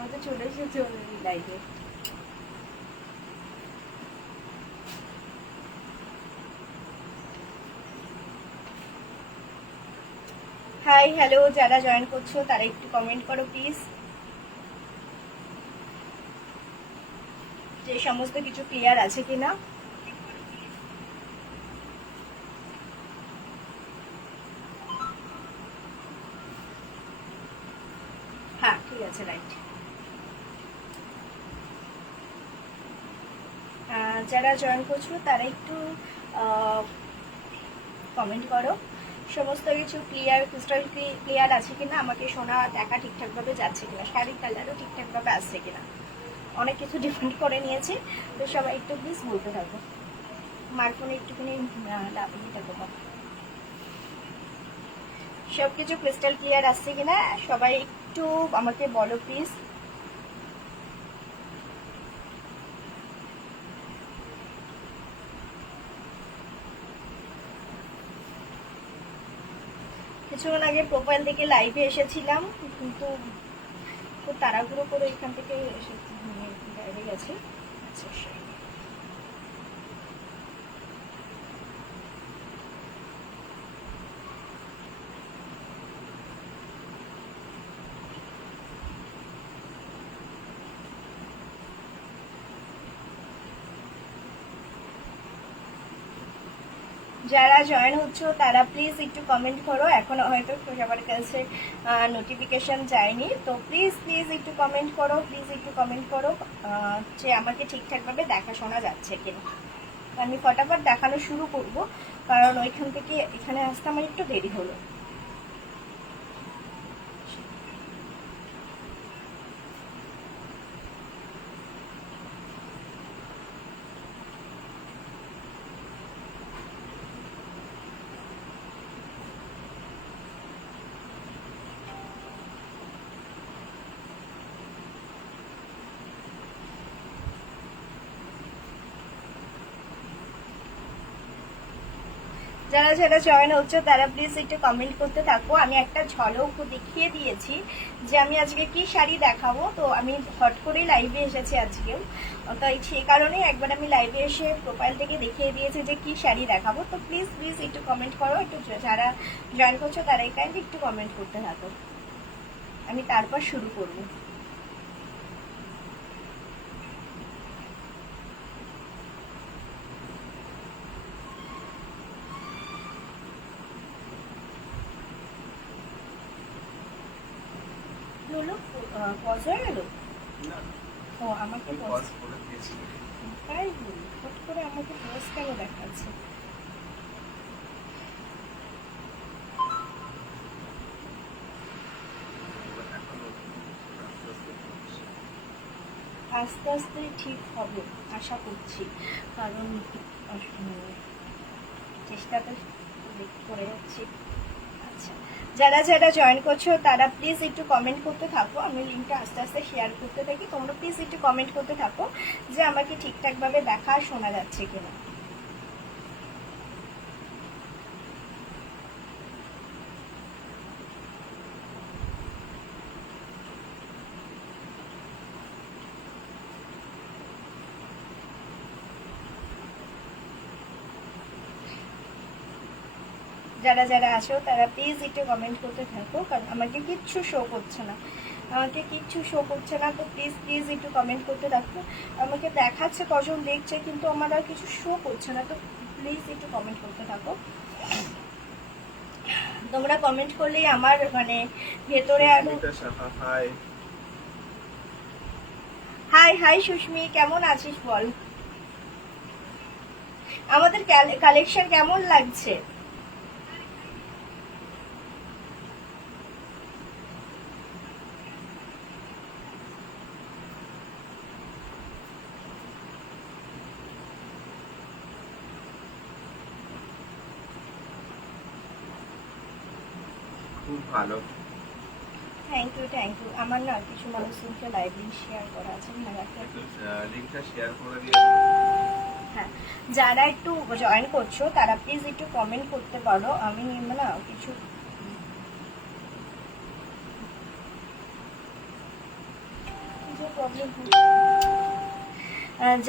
আমাদের চলে এসেছে লাইভে। হাই হ্যালো, যারা জয়েন করছো তারা একটু কমেন্ট করো প্লিজ, যে সমস্ত কিছু ক্লিয়ার আছে কিনা। হ্যাঁ ঠিক আছে, রাইট। যারা জয়েন করছো তারা একটু কমেন্ট করো, সমস্ত কিছু ক্লিয়ার ক্রিস্টাল ক্লিয়ার আছে কিনা, আমাকে শোনা দেখা ঠিকঠাকভাবে যাচ্ছে কিনা, শাড়ির কালারও ঠিকঠাকভাবে আসছে কিনা। অনেক কিছু ডিপেন্ড করে নিয়েছে, তো সবাই একটু প্লিজ বলতে থাকো। মার ফোনে একটুখানি লাভিটা দেবো। সব কিছু ক্রিস্টাল ক্লিয়ার আসছে কিনা সবাই একটু আমাকে বলো প্লিজ। কিছুক্ষণ আগে প্রোফাইল থেকে লাইভে এসেছিলাম, কিন্তু খুব তাড়াহুড়ো করে এখান থেকে বাইরে গেছে। আচ্ছা যারা জয়েন হচ্ছে তারা প্লিজ একটু কমেন্ট করো, এখনো হয়তো সবার কাছে নোটিফিকেশন যায়নি, তো প্লিজ প্লিজ একটু কমেন্ট করো, প্লিজ একটু কমেন্ট করো যে আমাকে ঠিকঠাকভাবে দেখাশোনা যাচ্ছে কিনা। আমি ফটাফট দেখানো শুরু করব, কারণ ওইখান থেকে এখানে আসতে আমার একটু দেরি হলো। যারা যারা জয়েন হচ্ছে তারা প্লিজ একটু কমেন্ট করতে থাকো। আমি একটা ঝলক দেখিয়ে দিয়েছি যে আমি আজকে কি শাড়ি দেখাবো, তো আমি হট করে লাইভে এসেছি আজকেও, তাই সেই কারণে একবার আমি লাইভে এসে প্রোফাইল থেকে দেখিয়ে দিয়েছি যে কি শাড়ি দেখাবো। তো প্লিজ প্লিজ একটু কমেন্ট করো, একটু যারা জয়েন করছো তারা কাইন্ডলি একটু কমেন্ট করতে থাকো, আমি তারপর শুরু করবো। লুলু পজ হয়ে গেল? ও আমাকে পজ করে দিয়েছি, তাই বলি হট করে আমাকে পজ কেন দেখাচ্ছে? আস্তে আস্তে ঠিক হবে আশা করছি, কারণ চেষ্টা তো করে যাচ্ছি। আচ্ছা, যারা যারা জয়েন করছো তারা প্লিজ একটু কমেন্ট করতে থাকো, আমি লিঙ্কটা আস্তে আস্তে শেয়ার করতে থাকি, তোমরা প্লিজ একটু কমেন্ট করতে থাকো যে আমাকে ঠিকঠাকভাবে দেখা শোনা যাচ্ছে কিনা। যারা যারা আছো তারা প্লিজ একটু কমেন্ট করতে থাকো, কারণ আমাকে কিচ্ছু শো করছে না, আমাকে কিচ্ছু শো করছে না, তো প্লিজ প্লিজ একটু কমেন্ট করতে থাকো। আমাকে দেখাচ্ছে কজন দেখছে, কিন্তু আমার আর কিছু শো করছে না, তো প্লিজ একটু কমেন্ট করতে থাকো। তোমরা কমেন্ট করলেই আমার মানে ভেতরে আরো। হাই হাই সুস্মি, কেমন আছিস বল? আমাদের কালেকশন কেমন লাগছে? খুব ভালো, থ্যাংক ইউ থ্যাংক ইউ। আমার না কিছু মানুষকে লাইভ লিংক শেয়ার করা আছে, লিংকটা শেয়ার করে দিয়ে। হ্যাঁ, যারা একটু জয়েন করছো তারা প্লিজ একটু কমেন্ট করতে পারো, আমি না কিছু প্রবলেম।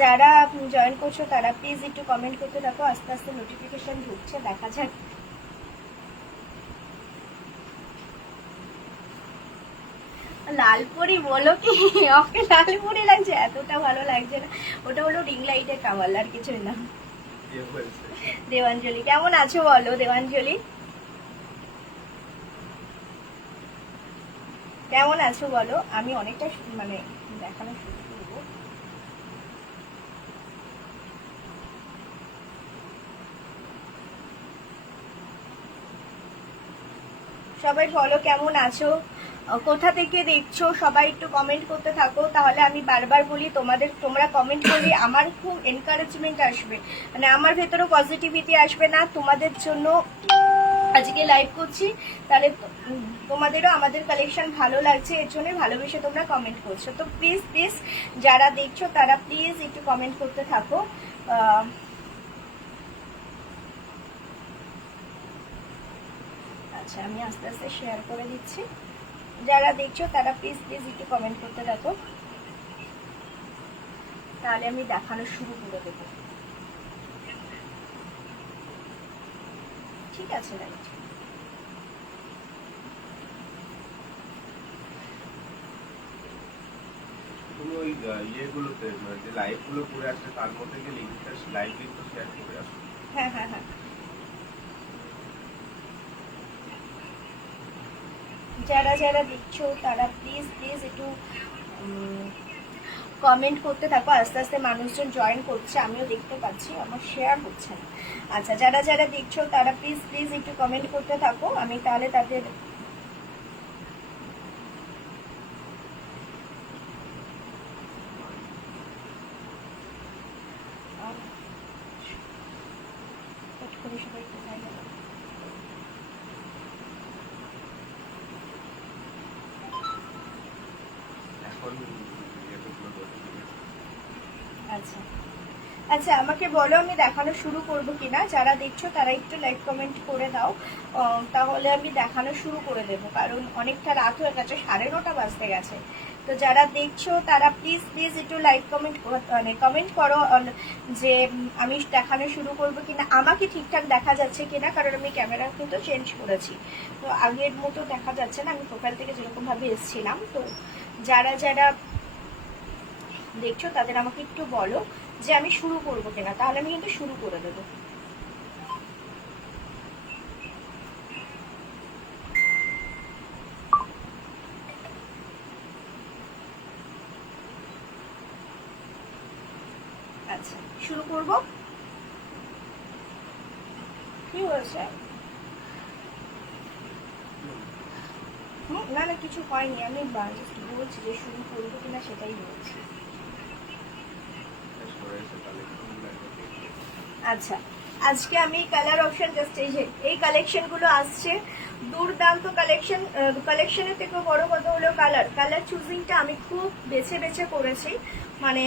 যারা জয়েন করছো তারা প্লিজ একটু কমেন্ট করতে থাকো, আস্তে আস্তে নোটিফিকেশন ঢুকছে, দেখা যাক। লালপুরি বলো কি? ওকে লালপুরি লাগছে, এতটা ভালো লাগছে না, ওটা হলো রিং লাইটের কামাল, আর কিছুই না। দেবাঞ্জলি কেমন আছো বলো? দেবাঞ্জলি কেমন আছো বলো? আমি অনেকটা মানে দেখানো শুরু করবো। সবাই বলো কেমন আছো, কোথা থেকে দেখছো, সবাই একটু কমেন্ট করতে থাকো, তাহলে আমি বারবার বলি তোমরা কমেন্ট করলে আমার খুব এনকারেজমেন্ট আসবে, মানে আমার ভেতরেও পজিটিভিটি আসবে। না তোমাদের জন্য আজকে লাইভ করছি, তাহলে তোমাদেরও আমাদের কালেকশন ভালো লাগছে, এর জন্য ভালোবেসে তোমরা কমেন্ট করছো। তো প্লিজ প্লিজ যারা দেখছো তারা প্লিজ একটু কমেন্ট করতে থাকো। আচ্ছা, আমি আস্তে আস্তে শেয়ার করে দিচ্ছি, যারা দেখছো তারা প্লিজ প্লিজ একটু কমেন্ট করতে থাকো, তাহলে আমি দেখানো শুরু করে দেবো। ঠিক আছে, রাইট। তুমি ওই ইয়েগুলোতে যে লাইভগুলো করে আসছে তার মধ্যে গিয়ে লিঙ্কটা লাইভ লিঙ্কটা শেয়ার করে আসো। হ্যাঁ হ্যাঁ হ্যাঁ, যারা যারা দেখছো তারা প্লিজ প্লিজ একটু কমেন্ট করতে থাকো, আস্তে আস্তে মানুষজন জয়েন করছে, আমিও দেখতে পাচ্ছি, আমার শেয়ার হচ্ছে না। আচ্ছা, যারা যারা দেখছো তারা প্লিজ প্লিজ একটু কমেন্ট করতে থাকো, আমি তাহলে তাদের সবাই কোথায় গেল? এখন ইয়েগুলো করতে হবে। আচ্ছা আচ্ছা, আমাকে বলো আমি দেখানো শুরু করব কিনা, যারা দেখছো তারা একটু লাইক কমেন্ট করে দাও, তাহলে আমি দেখানো শুরু করে দেব, কারণ অনেকটা রাত হয়ে গেছে, 9:30 বাজতে গেছে। তো যারা দেখছো তারা প্লিজ প্লিজ একটু লাইক কমেন্ট মানে কমেন্ট করো যে আমি দেখানো শুরু করব কিনা, আমাকে ঠিকঠাক দেখা যাচ্ছে কিনা, কারণ আমি ক্যামেরা কিন্তু চেঞ্জ করেছি, তো আগের মতো দেখা যাচ্ছে না, আমি প্রোফাইল থেকে যেরকম ভাবে এসেছিলাম। তো যারা যারা দেখছো তাদের আমাকে একটু বলো যে আমি শুরু করবো কিনা, তাহলে আমি কিন্তু শুরু করে দেবো। আচ্ছা, শুরু করব। কি হয়েছে? না না, কিছু হয়নি, আমি জাস্ট বলছি যে শুরু করবো কিনা, সেটাই বলছি। আচ্ছা, আজকে আমি কালার অপশন জাস্ট এই কালেকশন গুলো আসছে, দুর্দান্ত কালেকশন। কালেকশনের থেকে বড় কথা হলো কালার চুজিংটা আমি খুব বেছে বেছে করেছি, মানে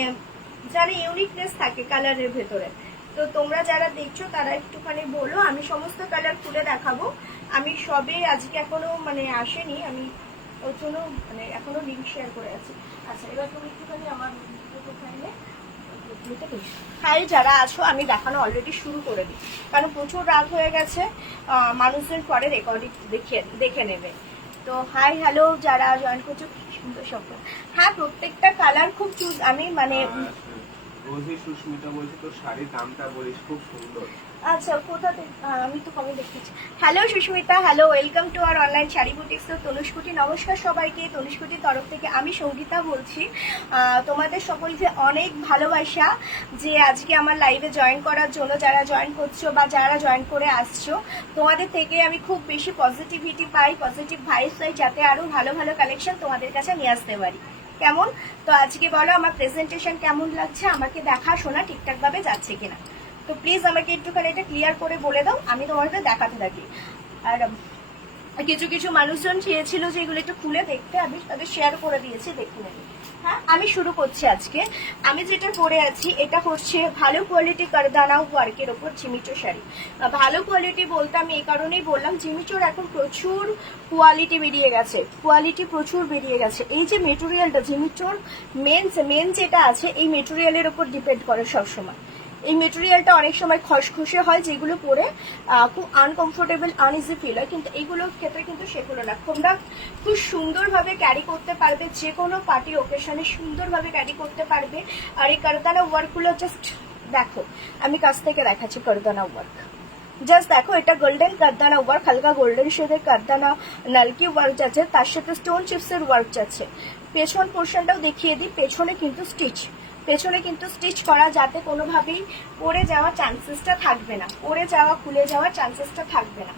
যারা ইউনিকনেস থাকে কালারের ভেতরে। তো তোমরা যারা দেখছো তারা একটুখানি বলো, আমি সমস্ত কালার খুলে দেখাবো। আমি সবে আজকে এখনো মানে আসেনি, আমি ওর জন্য মানে এখনো লিঙ্ক শেয়ার করে আছি। আচ্ছা, এবার তুমি একটুখানি আমার কোথায় হাই যারা আছো, আমি দেখানো অলরেডি শুরু করে দিই, কারণ প্রচুর রাত হয়ে গেছে, মানুষজন পরে রেকর্ডিং দেখে নেবে। তো হাই হ্যালো যারা জয়েন করছো, সুন্দর শব্দ। হ্যাঁ, প্রত্যেকটা কালার খুব চুজ, আমি মানে রোজি সুস্মিতা বলছে তোর শাড়ির দামটা বলিস, খুব সুন্দর। আচ্ছা, কোথা থেকে? আমি তো কবে দেখেছি। Hello Susmita, hello, welcome to our online sari boutiques. তো তনুষ্কুটি, নমস্কার সবাইকে, তনুষ্কুটির তরফ থেকে আমি সঙ্গীতা বলছি। তোমাদের সকলকে অনেক ভালোবাসা যে আজকে আমার লাইভে জয়েন করার জন্য, যারা জয়েন করছো বা যারা জয়েন করে আসছো, তোমাদের থেকে আমি খুব বেশি পজিটিভিটি পাই, পজিটিভ ভাইবস পাই, যাতে আরো ভালো ভালো কালেকশন তোমাদের কাছে নিয়ে আসতে পারি। কেমন? তো আজকে বলো আমার প্রেজেন্টেশন কেমন লাগছে, আমাকে দেখা শোনা ঠিকঠাক ভাবে যাচ্ছে কিনা। তো প্লিজ আমাকে একটুখানি এটা ক্লিয়ার করে বলে দাও, আমি তোমাকে দেখাতে থাকি। আর কিছু কিছু মানুষজন চেয়েছিল যে এগুলো একটু খুলে দেখতে, আমি তাদের শেয়ার করে দিয়েছি, দেখে নেবে। হ্যাঁ, আমি শুরু করছি আজকে। আমি যেটা পরে আছি এটা হচ্ছে ভালো কোয়ালিটি কারদানা ওয়ার্কের ওপর জিমিচো শাড়ি। ভালো কোয়ালিটি বলতে আমি এই কারণেই বললাম, জিমিচোর এখন প্রচুর কোয়ালিটি বেরিয়ে গেছে, কোয়ালিটি প্রচুর বেরিয়ে গেছে। এই যে মেটেরিয়ালটা জিমিচোর মেন যেটা আছে, এই মেটেরিয়ালের ওপর ডিপেন্ড করে সবসময়। এই মেটেরিয়ালটা অনেক সময় খসখসে হয়, যেগুলো পরে খুব আনকমফোর্টেবল আনইজি ফিল হয়, কিন্তু এইগুলোর ক্ষেত্রে কিন্তু সেগুলো না। তোমরা খুব সুন্দরভাবে ক্যারি করতে পারবে, যে কোনো পার্টি ওকেশনে সুন্দরভাবে ক্যারি করতে পারবে। আর এই কারদানা ওয়ার্কগুলো জাস্ট দেখো, আমি কাছ থেকে দেখাচ্ছি কারদানা ওয়ার্ক। জাস্ট দেখো, এটা গোল্ডেন কারদানা ওয়ার্ক, হালকা গোল্ডেন শেডের কারদানা নালকি ওয়ার্ক যাচ্ছে, তার সাথে স্টোন চিপসের ওয়ার্ক যাচ্ছে। পেছন পোর্শনটাও দেখিয়ে দিই, পেছনে কিন্তু স্টিচ করা, যাতে কোনোভাবেই পড়ে যাওয়ার চান্সেসটা থাকবে না, পড়ে যাওয়া খুলে যাওয়ার চান্সেসটা থাকবে না।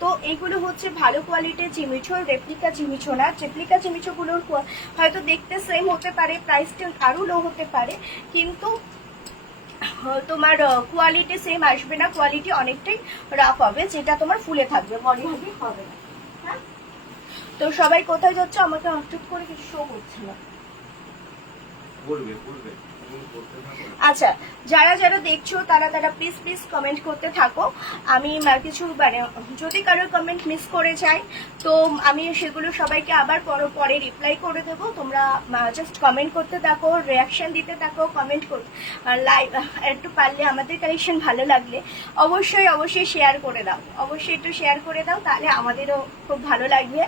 তো এইগুলো হচ্ছে ভালো কোয়ালিটির জিমিচো, রেপ্লিকা জিমিচো না। রেপ্লিকা জিমিচোগুলোর হয়তো দেখতে সেম হতে পারে, প্রাইসটা আরও লো হতে পারে, কিন্তু তোমার কোয়ালিটি সেম আসবে না, কোয়ালিটি অনেকটাই রাফ হবে, যেটা তোমার ফুলে থাকবে, বডি হেভি হবে না। হ্যাঁ, তো সবাই কোথায় যাচ্ছে, আমাকে হঠাৎ করে কিছু শো করছে না। আচ্ছা, যারা যারা দেখছো তারা প্লিজ কমেন্ট করতে থাকো। আমি কিছু মানে যদি কারোর কমেন্ট মিস করে যায় তো আমি সেগুলো সবাইকে আবার পরে রিপ্লাই করে দেবো। তোমরা জাস্ট কমেন্ট করতে থাকো, রিয়াকশন দিতে থাকো, কমেন্ট করতে, লাইভ একটু পারলে আমাদের কালেকশন ভালো লাগলে অবশ্যই শেয়ার করে দাও, অবশ্যই একটু শেয়ার করে দাও, তাহলে আমাদেরও খুব ভালো লাগবে,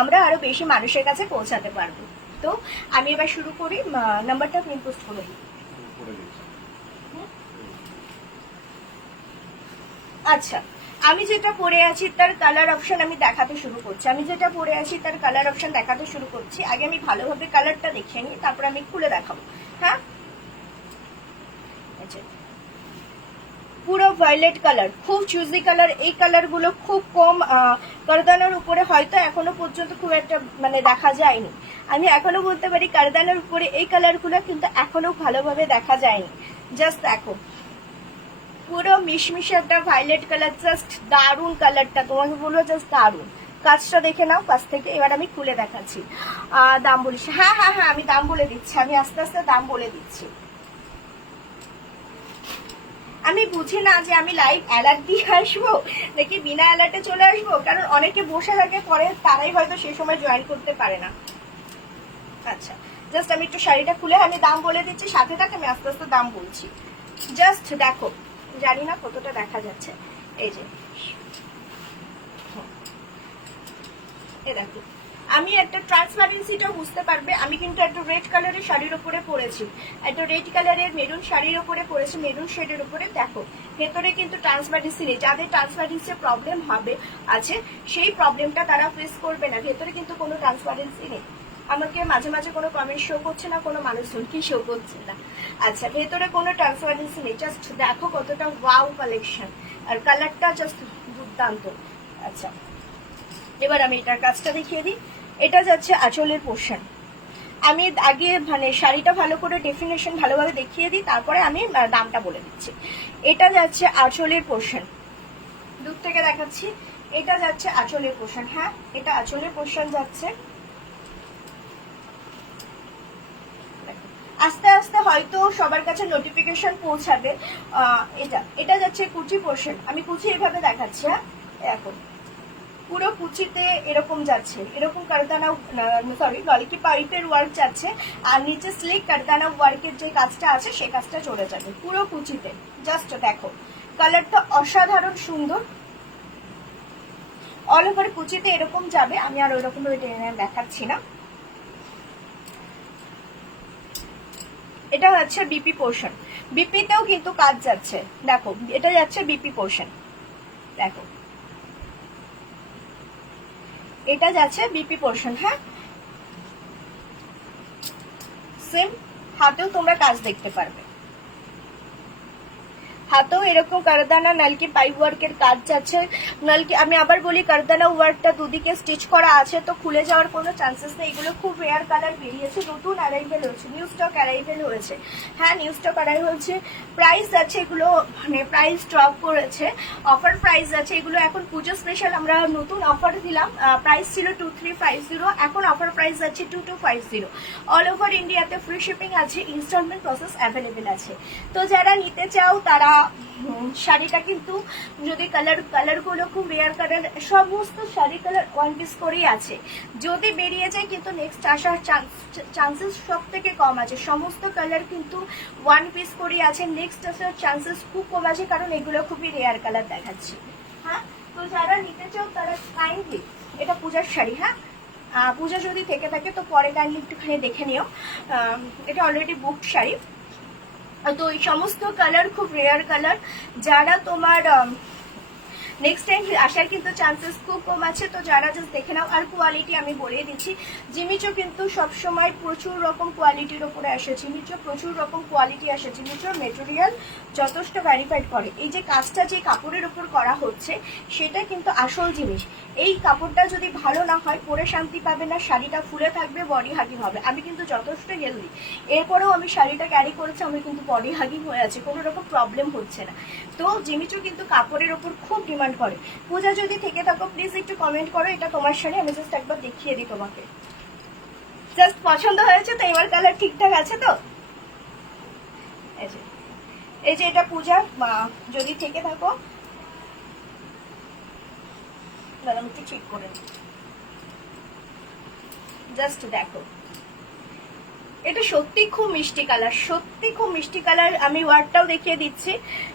আমরা আরো বেশি মানুষের কাছে পৌঁছাতে পারবো। তো আমি এবার শুরু করি, নাম্বারটা প্রিন্ট পোস্ট করে দিই। আচ্ছা, আমি যেটা পরে আছি তার কালার অপশন আমি দেখাতে শুরু করছি। আগে আমি ভালোভাবে কালারটা দেখিয়ে নিই, তারপর আমি খুলে দেখাবো। হ্যাঁ, আচ্ছা, পুরো ভায়োলেট কালার, খুব চুজি কালার। এই কালার গুলো খুব কম কারদানার উপরে হয়তো এখনো পর্যন্ত খুব একটা মানে দেখা যায়নি। আমি এখনো বলতে পারি কারদানার উপরে এই কালার গুলো কিন্তু এখনো ভালোভাবে দেখা যায়নি। জাস্ট দেখো, পুরো মিশমিশে একটা ভায়োলেট কালার, জাস্ট দারুন কালারটা, তোমাকে বলবো জাস্ট দারুন। কাজটা দেখে নাও কাছ থেকে, এবার আমি খুলে দেখাচ্ছি। দাম বলিস, হ্যাঁ, আমি দাম বলে দিচ্ছি, আমি আস্তে আস্তে দাম বলে দিচ্ছি। আমি বুঝি না যে আমি লাইভ অ্যালার্ট দিয়ে আসবো নাকি বিনা অ্যালার্টে চলে আসবো, কারণ অনেকে বসে থাকে পরে, তারাই হয়তো সেই সময় জয়েন করতে পারে না। আচ্ছা, জাস্ট আমি একটু শাড়িটা খুলে আমি দাম বলে দিচ্ছি, সাথে থাকে আমি আস্তে আস্তে দাম বলছি। জাস্ট দেখো, জানি না কতটা দেখা যাচ্ছে, এই যে দেখো, আমি একটা ট্রান্সপারেন্সিটা বুঝতে পারবে। আমি কিন্তু একটা রেড কালারের শাড়ির উপরে পরেছি, একটা রেড কালারের মেরুন শাড়ির উপরে পরেছি, মেরুন শেডের উপরে। দেখো, ভেতরে কিন্তু ট্রান্সপারেন্সি নেই। যাদের ট্রান্সপারেন্সির প্রবলেম আছে, সেই প্রবলেমটা তারা ফেস করবে না। ভেতরে কিন্তু কোনো ট্রান্সপারেন্সি নেই। আমাকে মাঝে মাঝে কোনো কমেন্ট শো করছে না, কোনো মানুষজন কি শো করছে না। আচ্ছা, ভেতরে কোনো ট্রান্সপারেন্সি নেই। জাস্ট দেখো কতটা ওয়াও কালেকশন, আর কালারটা জাস্ট দুর্দান্ত। আচ্ছা, এবার আমি এটার কাজটা দেখিয়ে দিই। এটা যাচ্ছে আঁচলের পোর্শন। আমি আগে মানে শাড়িটা ভালো করে ডেফিনেশন ভালোভাবে দেখিয়ে দিই, তারপরে আমি দামটা বলে দিচ্ছি। এটা যাচ্ছে আঁচলের পোর্শন, দূর থেকে দেখাচ্ছি। এটা যাচ্ছে আঁচলের পোর্শন। হ্যাঁ, এটা আঁচলের পোর্শন যাচ্ছে। আস্তে আস্তে হয়তো সবার কাছে নোটিফিকেশন পৌঁছাবে। এটা যাচ্ছে কুচি পোর্শন। আমি কুচি এভাবে দেখাচ্ছি। হ্যাঁ, এখন পুরো কুচিতে এরকম যাচ্ছে, এরকম কারদানা ললিকি পাইপের ওয়ার্ক যাচ্ছে, আর নিচে স্লিক কারদানা ওয়ার্কের যে কাজটা আছে সেই কাজটা চলে যাবে পুরো কুচিতে। জাস্ট দেখো, কালারটা অসাধারণ সুন্দর, অল ওভার কুচিতে এরকম যাবে। আমি আর ওইরকম দেখাচ্ছি না। এটা হচ্ছে বিপি পোর্শন, বিপিতেও কিন্তু কাজ যাচ্ছে। দেখো, এটা যাচ্ছে বিপি পোর্শন, দেখো এটা যাচ্ছে বিপি পোর্শন। হ্যাঁ, সেম হাতেও তোমরা কাজ দেখতে পারবে, হাতেও এরকম কারদানা নালকি পাইপ ওয়ার্কের কাজ যাচ্ছে। নালকি আমি আবার বলি, কারদানা ওয়ার্কটা দুদিকে স্টিচ করা আছে, তো খুলে যাওয়ার কোনো চান্সেস নেই। এগুলো খুব রেয়ার কালার বেরিয়েছে, নতুন অ্যারাইভেল হয়েছে, নিউ স্টক অ্যারাইভেল হয়েছে। হ্যাঁ, নিউ স্টক অ্যারাইভেল হয়েছে। প্রাইস আছে এগুলো, মানে প্রাইস ড্রপ করেছে, অফার প্রাইস আছে এগুলো। এখন পুজো স্পেশাল আমরা নতুন অফার দিলাম। প্রাইস ছিল 2350, এখন অফার প্রাইস আছে 2250। অল ওভার ইন্ডিয়াতে ফ্রি শিপিং আছে, ইনস্টলমেন্ট প্রসেস অ্যাভেলেবেল আছে। তো যারা নিতে চাও তারা শাড়িটা কিন্তু, যদি কালারগুলো খুব রেয়ার কালার, সমস্ত শাড়ি কালার ওয়ান পিস করেই আছে। যদি বেরিয়ে যায় কিন্তু নেক্সট আসার চান্সেস সব থেকে কম আছে। সমস্ত কালার কিন্তু ওয়ান পিস করেই আছে, নেক্সট আসার চান্সেস খুব কম আছে, কারণ এগুলো খুবই রেয়ার কালার দেখাচ্ছে। হ্যাঁ, তো যারা নিতে চাও তারা কাইন্ডলি, এটা পূজার শাড়ি, হ্যাঁ পূজা যদি থেকে থাকে তো পরে কাইন্ডলি একটুখানি দেখে নিও। এটা অলরেডি বুকড শাড়ি। তো এই সমস্ত কালার খুব রেয়ার কালার, যারা তোমার নেক্সট টাইম আসার কিন্তু চান্সেস খুব কম আছে। তো যারা জাস্ট দেখে নাও। আর কোয়ালিটি আমি বলে দিচ্ছি, জিমিচো কিন্তু সবসময় প্রচুর রকম কোয়ালিটির ওপরে আসে। জিমিচো প্রচুর রকম কোয়ালিটি আসে। জিমিচোর মেটেরিয়াল যথেষ্ট ভ্যারিফাইড করে। এই যে কাজটা যে কাপড়ের উপর করা হচ্ছে সেটা কিন্তু আসল জিনিস। এই কাপড়টা যদি ভালো না হয় পরে শান্তি পাবে না, শাড়িটা ফুলে থাকবে, বডি হাগিং হবে। আমি কিন্তু যথেষ্ট হেলদি, এরপরেও আমি শাড়িটা ক্যারি করেছি, আমি কিন্তু বডি হাগিং হয়ে আছে, কোনো রকম প্রবলেম হচ্ছে না। তো জিমিচো কিন্তু কাপড়ের ওপর খুব ডিমান্ড করে। পূজা যদি থেকে থাকো প্লিজ একটু কমেন্ট করো, এটা তোমার শাড়ি। আমি জাস্ট একবার দেখিয়ে দিই তোমাকে। জাস্ট পছন্দ হয়েছে তো? এবার কালার ঠিকঠাক আছে তো? এই যে এটা পূজা, যদি থেকে থাকো দাঁড়ান একটু ঠিক করে জাস্ট দেখো। এটা সত্যি খুব মিষ্টি কালার, সত্যি খুব মিষ্টি কালার। আমি ওয়ার্কটাও দেখিয়ে দিচ্ছি।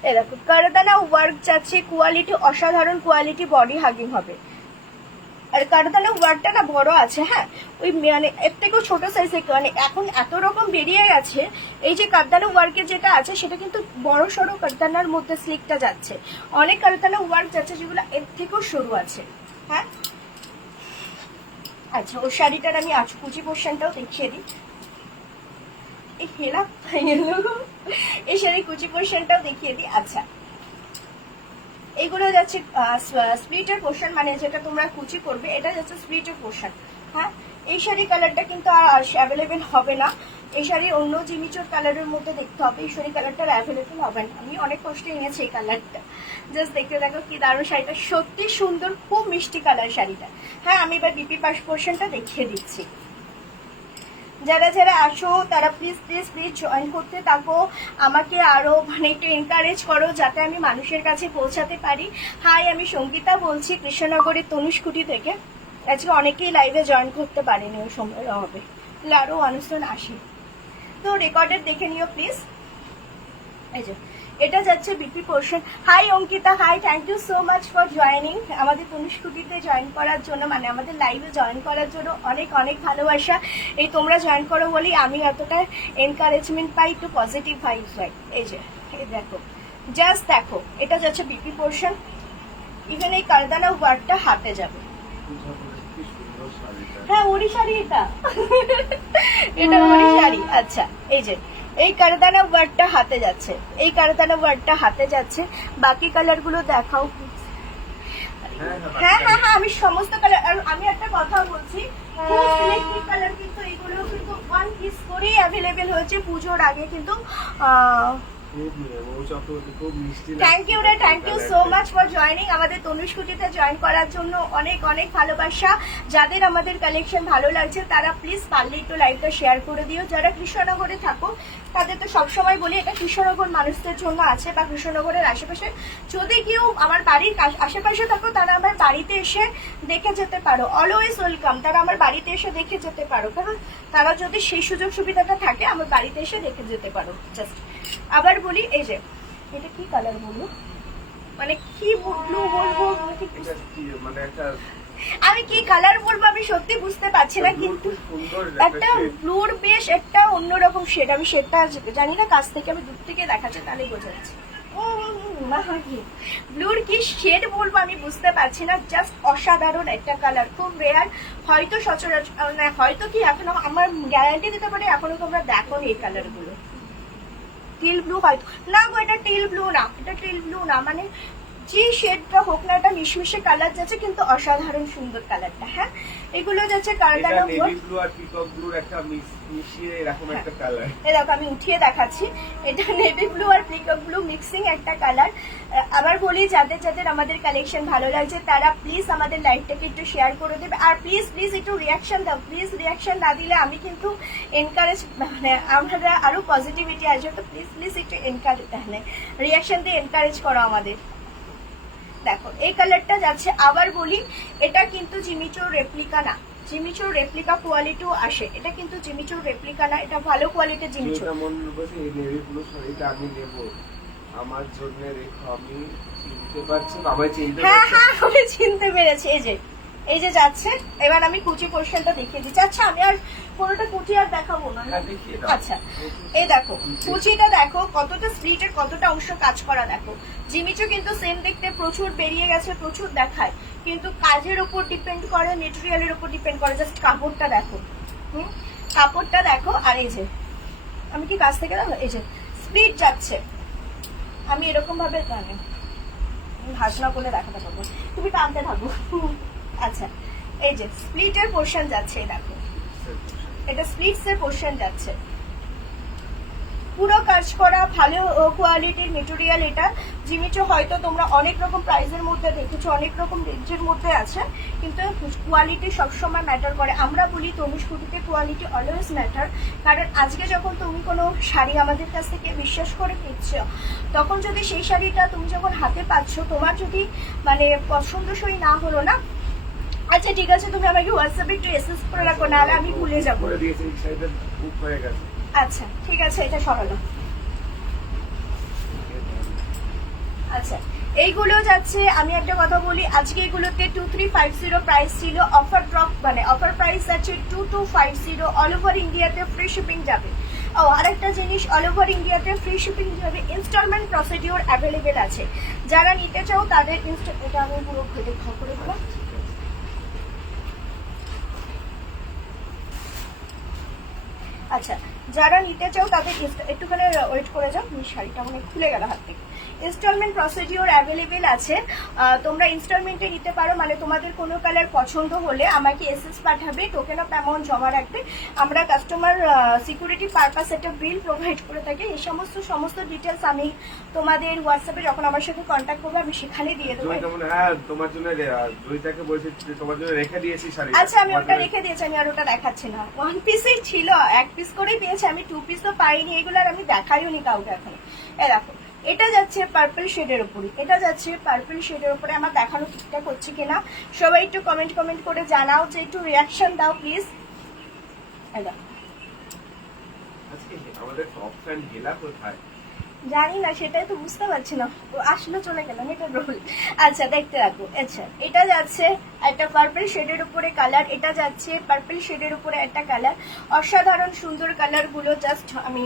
এই দেখো, কারদানা ওয়ার্ক যাচ্ছে, কোয়ালিটি অসাধারণ কোয়ালিটি, বডি হাগিং হবে। আর কারদানা ওয়ার্কটা না বড় আছে, হ্যাঁ ওই মানে এর থেকেও ছোট সাইজ, মানে এখন এত রকম বেরিয়ে গেছে। এই যে কারদানা ওয়ার্কের যেটা আছে সেটা কিন্তু বড় সড়ো কারদানার মধ্যে স্লিকটা যাচ্ছে। অনেক কারদানা ওয়ার্ক যাচ্ছে যেগুলো এর থেকেও সরু আছে। হ্যাঁ, আচ্ছা ওর শাড়িটার আমি কুচি পোর্শনটাও দেখিয়ে দিই। এই শাড়ি কুচি পোর্শনটাও দেখিয়ে দিই। আচ্ছা, এইগুলো যাচ্ছে স্প্লিটের পোর্শন, মানে যেটা তোমরা কুচি করবে এটা যাচ্ছে স্প্লিটের পোর্শন। হ্যাঁ, এই শাড়ি কালারটা কিন্তু অ্যাভেলেবেল হবে না। এই শাড়ি অন্য জিমিচোর কালারের মধ্যে দেখতে হবে, এই শাড়ি কালারটা অ্যাভেলেবেল হবে না। আমি অনেক কষ্টে এনেছি এই কালারটা, জাস্ট দেখতে দেখো কি দারুণ শাড়িটা, সত্যি সুন্দর, খুব মিষ্টি কালার শাড়িটা। হ্যাঁ, আমি এবার বিপি পাশ পোর্শনটা দেখিয়ে দিচ্ছি। যারা যারা আসো তারা প্লিজ প্লিজ প্লিজ জয়েন করতে থাকো, আমাকে আরো মানে একটু এনকারেজ করো যাতে আমি মানুষের কাছে পৌঁছাতে পারি। হাই, আমি সঙ্গীতা বলছি কৃষ্ণনগরের তনুষ্কুটি থেকে। আজকে অনেকেই লাইভে জয়েন করতে পারেনি ওই সময়ের অভাবে, আরো মানুষজন আসে, তো রেকর্ডেড দেখে নিও প্লিজ। এই যে এটা যাচ্ছে BP portion. Hi Ankita, hi, thank you so much for joining, আমাদের তনুষ্কুটিতে জয়েন করার জন্য, মানে আমাদের লাইভে জয়েন করার জন্য অনেক অনেক ভালোবাসা। এই তোমরা জয়েন করো বলেই আমি এতটা এনকারেজমেন্ট পাই, একটু পজিটিভ ভাইবস হয়। এই যে এই দেখো, জাস্ট দেখো, এটা যাচ্ছে বিপি পোর্শন। ইভেন এই কারদানা ওয়ার্কটা হাতে যাবে। হ্যাঁ, ওড়ি শাড়ি এটা, এটা ওড়ি শাড়ি। আচ্ছা, এই যে এই কারদানা ওয়ার্কটা হাতে যাচ্ছে, এই কারদানা ওয়ার্কটা হাতে যাচ্ছে। বাকি কালার গুলো দেখাও। হ্যাঁ হ্যাঁ হ্যাঁ, আমি সমস্ত কালার। আর আমি একটা কথা বলছি, খুব সিলেক্টিভ কালার কিন্তু এগুলো কিন্তু ওয়ান পিস করেই অ্যাভেলেবেল হয়েছে পুজোর আগে কিন্তু। থ্যাংক ইউ রে, thank you so much for joining, আমাদের তনুষ্কুটিতে জয়েন করার জন্য অনেক অনেক ভালোবাসা। যাদের আমাদের কালেকশন ভালো লাগছে তারা প্লিজ পারলে একটু লাইভটা শেয়ার করে দিও। যারা কৃষ্ণনগরে থাকো তাদের তো সবসময় বলি এটা কৃষ্ণনগর মানুষদের জন্য আছে, বা কৃষ্ণনগরের আশেপাশে যদি কেউ আমার বাড়ির আশেপাশে থাকো তারা আমার বাড়িতে এসে দেখে যেতে পারো, অলওয়েজ ওয়েলকাম। তারা আমার বাড়িতে এসে দেখে যেতে পারো, কারণ তারা যদি সেই সুযোগ সুবিধাটা থাকে আমার বাড়িতে এসে দেখে যেতে পারো। জাস্ট আবার বলি, এই যে এটা কি কালার বলবো, মানে কি ব্লু বলবো, মানে একটা আমি কি কালার বলবো আমি সত্যি বুঝতে পারছি না, কিন্তু একটা ব্লুর বেশ একটা অন্যরকম শেড। আমি শেডটা জানি না, কাছ থেকে আমি দূর থেকে দেখাচ্ছি তাহলেই বোঝা যাচ্ছে। ব্লুর কি শেড বলবো আমি বুঝতে পারছি না, জাস্ট অসাধারণ একটা কালার, খুব রেয়ার। হয়তো সচরাচর হয়তো কি এখনো আমার গ্যারান্টি দিতে পারে এখনো তোমরা দেখো এই কালার গুলো। টিল ব্লু হয়তো না গো, এটা টিল ব্লু না, এটা টিল ব্লু না, মানে যে শেডটা হোক না, এটা মিশমিশে কালার যাচ্ছে কিন্তু অসাধারণ সুন্দর কালারটা। হ্যাঁ, এগুলো যাচ্ছে এটা কার্ডানো নেভি ব্লু আর পিকক ব্লুর একটা মিশিয়ে এরকম একটা কালার। এই দেখো আমি উঠিয়ে দেখাচ্ছি, এটা নেভি ব্লু আর পিকক ব্লু মিক্সিং একটা কালার। আবার বলি, যাদের যাদের আমাদের কালেকশন ভালো লাগছে তারা প্লিজ আমাদের লাইভটাকে একটু শেয়ার করে দেবে, আর প্লিজ প্লিজ একটু রিয়াকশন দাও। প্লিজ রিয়াকশন না দিলে আমি কিন্তু এনকারেজ, মানে আমরা আরো পজিটিভিটি আসবে, তো প্লিজ প্লিজ একটু এনকারেজ, মানে রিয়াকশন দিয়ে এনকারেজ করো আমাদের। দেখো এই কালারটা যাচ্ছে, আবার বলি এটা কিন্তু জিমিচুর রেপ্লিকা না, জিমিচুর রেপ্লিকা কোয়ালিটিও আসে, এটা কিন্তু জিমিচুর রেপ্লিকা না, এটা ভালো কোয়ালিটির জিমিচুর। যেটা মন বসে এই নেভি ব্লু শাড়িটা আমি নেব, আমার জন্য রেখো, আমি চিনতে পারছি না, আমায় চিনতে হ্যাঁ পারছি। হ্যাঁ আমি চিনতে পেরেছি, এই যে যাচ্ছে। এবার আমি কুচি পোর্শনটা দেখিয়ে দিচ্ছি। আচ্ছা আমি আর কোনোটা কুচি আর দেখাবো না। হ্যাঁ, দেখিয়ে দাও। আচ্ছা এই দেখো কুচিটা দেখো, কতটা স্লিটের কতটা অংশ কাজ করা দেখো। জিমিচু কিন্তু সেম দেখতে প্রচুর বেরিয়ে গেছে, প্রচুর দেখায়, কিন্তু কাজের উপর ডিপেন্ড করে, মেটেরিয়ালের উপর ডিপেন্ড করে। জাস্ট কাপড়টা দেখো, কাপড়টা দেখো। আর এই যে আমি কি কাছ থেকে দেখো, এই যে স্প্লিট যাচ্ছে, আমি এরকম ভাবে জানি ভাসনা করে দেখাতে পারবো, তুমি টানতে থাকো। আচ্ছা এই যে স্প্লিটের পোর্শন যাচ্ছে, এই দেখো এটা স্প্লিটস এর পোর্শন যাচ্ছে, পুরো কাজ করা ভালো কোয়ালিটির মেটেরিয়াল। এটা জিমিচু হয়তো তোমরা অনেক রকম প্রাইসের মধ্যে দেখেছো, অনেক রকম রেঞ্জের মধ্যে আছে, কিন্তু কোয়ালিটি সবসময় ম্যাটার করে। আমরা বলি তনুজ কুটিতে কোয়ালিটি অলওয়েজ ম্যাটার, কারণ আজকে যখন তুমি কোনো শাড়ি আমাদের কাছ থেকে বিশ্বাস করে কিনছ, তখন যদি সেই শাড়িটা তুমি যখন হাতে পাচ্ছ, তোমার যদি মানে পছন্দসই না হলো না, আচ্ছা ঠিক আছে তুমি আমাকে হোয়াটসঅ্যাপে একটু এসএস করে রাখো, নাহলে আমি ভুলে যাবো। করে দিয়েছি, এই শাড়িটা বুক হয়ে গেছে। আচ্ছা ঠিক আছে, এটা সরালো। আচ্ছা এইগুলো যাচ্ছে, আমি একটা কথা বলি, আজকে এগুলোতে 2350 প্রাইস ছিল, অফার ড্রপ মানে অফার প্রাইস আছে 2250, অল ওভার ইন্ডিয়াতে ফ্রি শিপিং যাবে। ও আরেকটা জিনিস, অল ওভার ইন্ডিয়াতে ফ্রি শিপিং যাবে, ইনস্টলমেন্ট প্রসিডিওর অ্যাভেলেবেল আছে, যারা নিতে চাও তাদের এটা আমি পুরো ঘেটে করে দিলাম। আচ্ছা যারা নিতে চাও তাদের একটুখানি ওয়েট করে যাও, শাড়িটা মানে খুলে গেল হাত থেকে। ইনস্টলমেন্ট প্রসিডিওর অ্যাভেলেবেল আছে, তোমরা ইনস্টলমেন্টে নিতে পারো, মানে তোমাদের কোনো কালার পছন্দ হলে আমাকে এসএস পাঠাবে, টোকেন অফ অ্যামাউন্ট জমা রাখবে, আমরা কাস্টমার সিকিউরিটি পারপাস একটা বিল প্রোভাইড করে থাকি। এই সমস্ত ডিটেলস আমি তোমাদের হোয়াটসঅ্যাপে যখন আমার সাথে কন্ট্যাক্ট করবে আমি সেখানে দিয়ে দেবো। হ্যাঁ তোমার জন্য জয়িতাকে বলছি, তোমার জন্য রেখে দিয়েছি শাড়ি। আচ্ছা আমি ওটা রেখে দিয়েছি, আমি আর ওটা দেখাচ্ছি না, ওয়ান পিসই ছিল, এক পিস করেই পেয়েছি আমি, 2 পিসও পাইনি, এগুলো আর আমি দেখাইও নি কাউকে এখন। দেখো এটা যাচ্ছে পার্পল শেডের উপরে, এটা যাচ্ছে পার্পল শেডের উপরে, আমার দেখানো ঠিকঠাক হচ্ছে কিনা সবাই একটু কমেন্ট করে জানাও, যে একটু রিয়াকশন দাও প্লিজ। আজকে আমাদের টপ ফ্যান গেলা কোথায় জানি না, সেটাই তো বুঝতে পারছি না, আসলে চলে গেলাম, এটা রোল। আচ্ছা দেখতে রাখো। আচ্ছা এটা যাচ্ছে একটা পার্পল শেডের উপরে কালার, এটা যাচ্ছে পার্পল শেডের উপরে একটা কালার, অসাধারণ সুন্দর কালার গুলো। জাস্ট আমি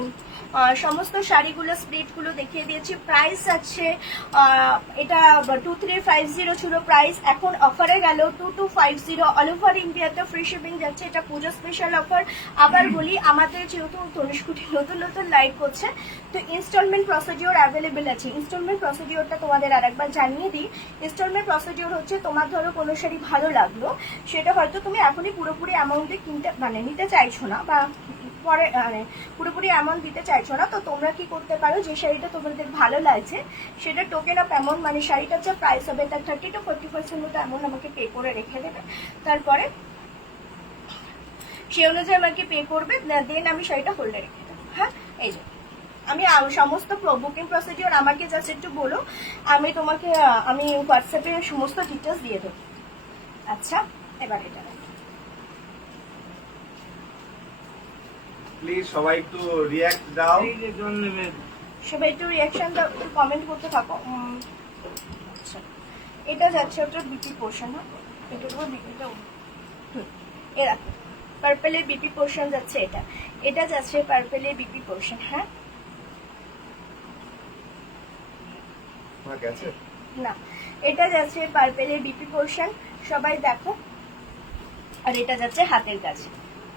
সমস্ত শাড়িগুলো স্প্লিট গুলো দেখিয়ে দিয়েছি। প্রাইস আছে এটা 2350 ছিল প্রাইস, এখন অফারে গেল 2250, অল ওভার ইন্ডিয়াতে ফ্রি শিপিং যাচ্ছে, এটা পুজো স্পেশাল অফার। আবার বলি আমাদের যেহেতু তনুজ কুটি নতুন নতুন লাইভ করছে, তো ইনস্টলমেন্ট প্রসিডিওর অ্যাভেলেবেল আছে। ইনস্টলমেন্ট প্রসিডিওরটা তোমাদের আরেকবার জানিয়ে দিই। ইনস্টলমেন্ট প্রসিডিওর হচ্ছে, তোমার ধরো কোনো শাড়ি ভালো লাগলো, সেটা হয়তো তুমি এখনই পুরোপুরি অ্যামাউন্টে কিনতে মানে নিতে চাইছো না, বা পরে মানে পুরোপুরি অ্যামাউন্ট দিতে চাইছো না, তো তোমরা কি করতে পারো, যে শাড়িটা তোমাদের ভালো লাগছে সেটা টোকেন অফ অ্যামাউন্ট, মানে শাড়িটার যে প্রাইস হবে তার 30 to 40% মতো অ্যামাউন্ট আমাকে পে করে রেখে দেবে, তারপরে সেই অনুযায়ী আমাকে পে করবে, দেন আমি শাড়িটা হোল্ডে রেখে দেবো। হ্যাঁ এই যে আমি সমস্ত বুকিং প্রসিডিওর আমাকে জাস্ট একটু বলো, আমি তোমাকে আমি হোয়াটসঅ্যাপে সমস্ত ডিটেলস দিয়ে দেবো। আচ্ছা এবার এটা প্লিজ সবাই একটু রিঅ্যাক্ট দাও, সবাই একটু রিয়াকশন দাও, একটু কমেন্ট করতে থাকো। আচ্ছা এটা যাচ্ছে ওটা বিপি পোর্শন, হ্যাঁ এটার উপর বিপিটা এরা পার্পেলের বিপি পোর্শন যাচ্ছে, এটা যাচ্ছে পার্পেলের বিপি পোর্শন। হ্যাঁ গেছে না, এটা যাচ্ছে পার্পেলের বিপি পোর্শন, সবাই দেখো। আর এটা যাচ্ছে হাতের কাছে,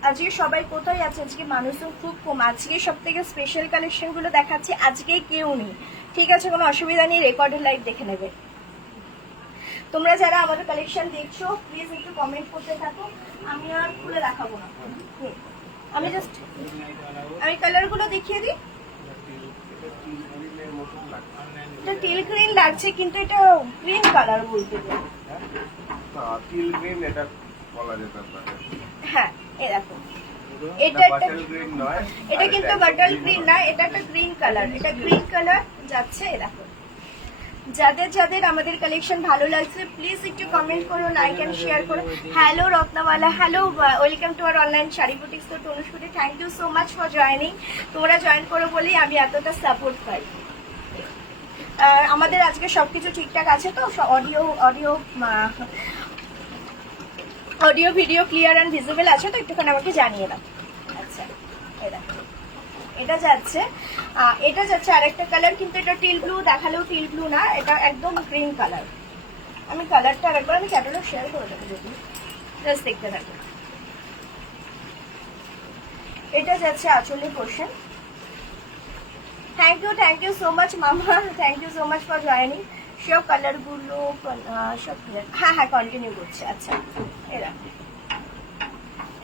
আজকে সবাই কোথায় আছে? আজকে মানুষজন খুব কম। আজকে সব থেকে স্পেশাল কালেকশন গুলো দেখাচ্ছি। আজকে কেউ নেই, ঠিক আছে, কোনো অসুবিধা নেই, রেকর্ডেড লাইভ দেখে নেবে। তোমরা যারা আমাদের কালেকশন দেখছো প্লিজ একটু কমেন্ট করতে থাকো। আমি আর খুলে দেখাবো না, আমি জাস্ট কালার গুলো দেখিয়ে দিই। এটা টিল গ্রিন লাগছে, কিন্তু এটা গ্রিন কালার বলতে গেলে। টিল গ্রিন এটা বলা যেতে পারে। হ্যাঁ, এই দেখো, এটা বাটার গ্রিন নয়, এটা কিন্তু বাটার গ্রিন না, এটা একটা গ্রিন কালার। এটা গ্রিন কালার যাচ্ছে। এই দেখো, যাদের যাদের আমাদের কালেকশন ভালো লাগছে প্লিজ একটু কমেন্ট করো, লাইক এন্ড শেয়ার করো। Hello Ratnawala, hello, welcome to our online sari boutiques. তো Tanushkuti, thank you so much for joining. তোমরা জয়েন করো বলেই আমি এতটা সাপোর্ট পাই। আমাদের আজকে সবকিছু ঠিকঠাক আছে তো? Audio video clear and visible আছে তো? একটুখানি আমাকে জানিয়ে দাও। আচ্ছা, এটা যাচ্ছে, এটা যাচ্ছে আরেকটা কালার, কিন্তু এটা টিল ব্লু দেখালেও টিল ব্লু না, এটা একদম গ্রিন কালার। আমি কালারটা আরেকবার আমি ক্যাটালগ শেয়ার করে দেবো, যদি জাস্ট দেখতে থাকো। এটা যাচ্ছে আঁচলের portion. Thank you so much মামা, thank you so much for joining. সব কালারগুলো সব হ্যাঁ কন্টিনিউ করছে। আচ্ছা, এরা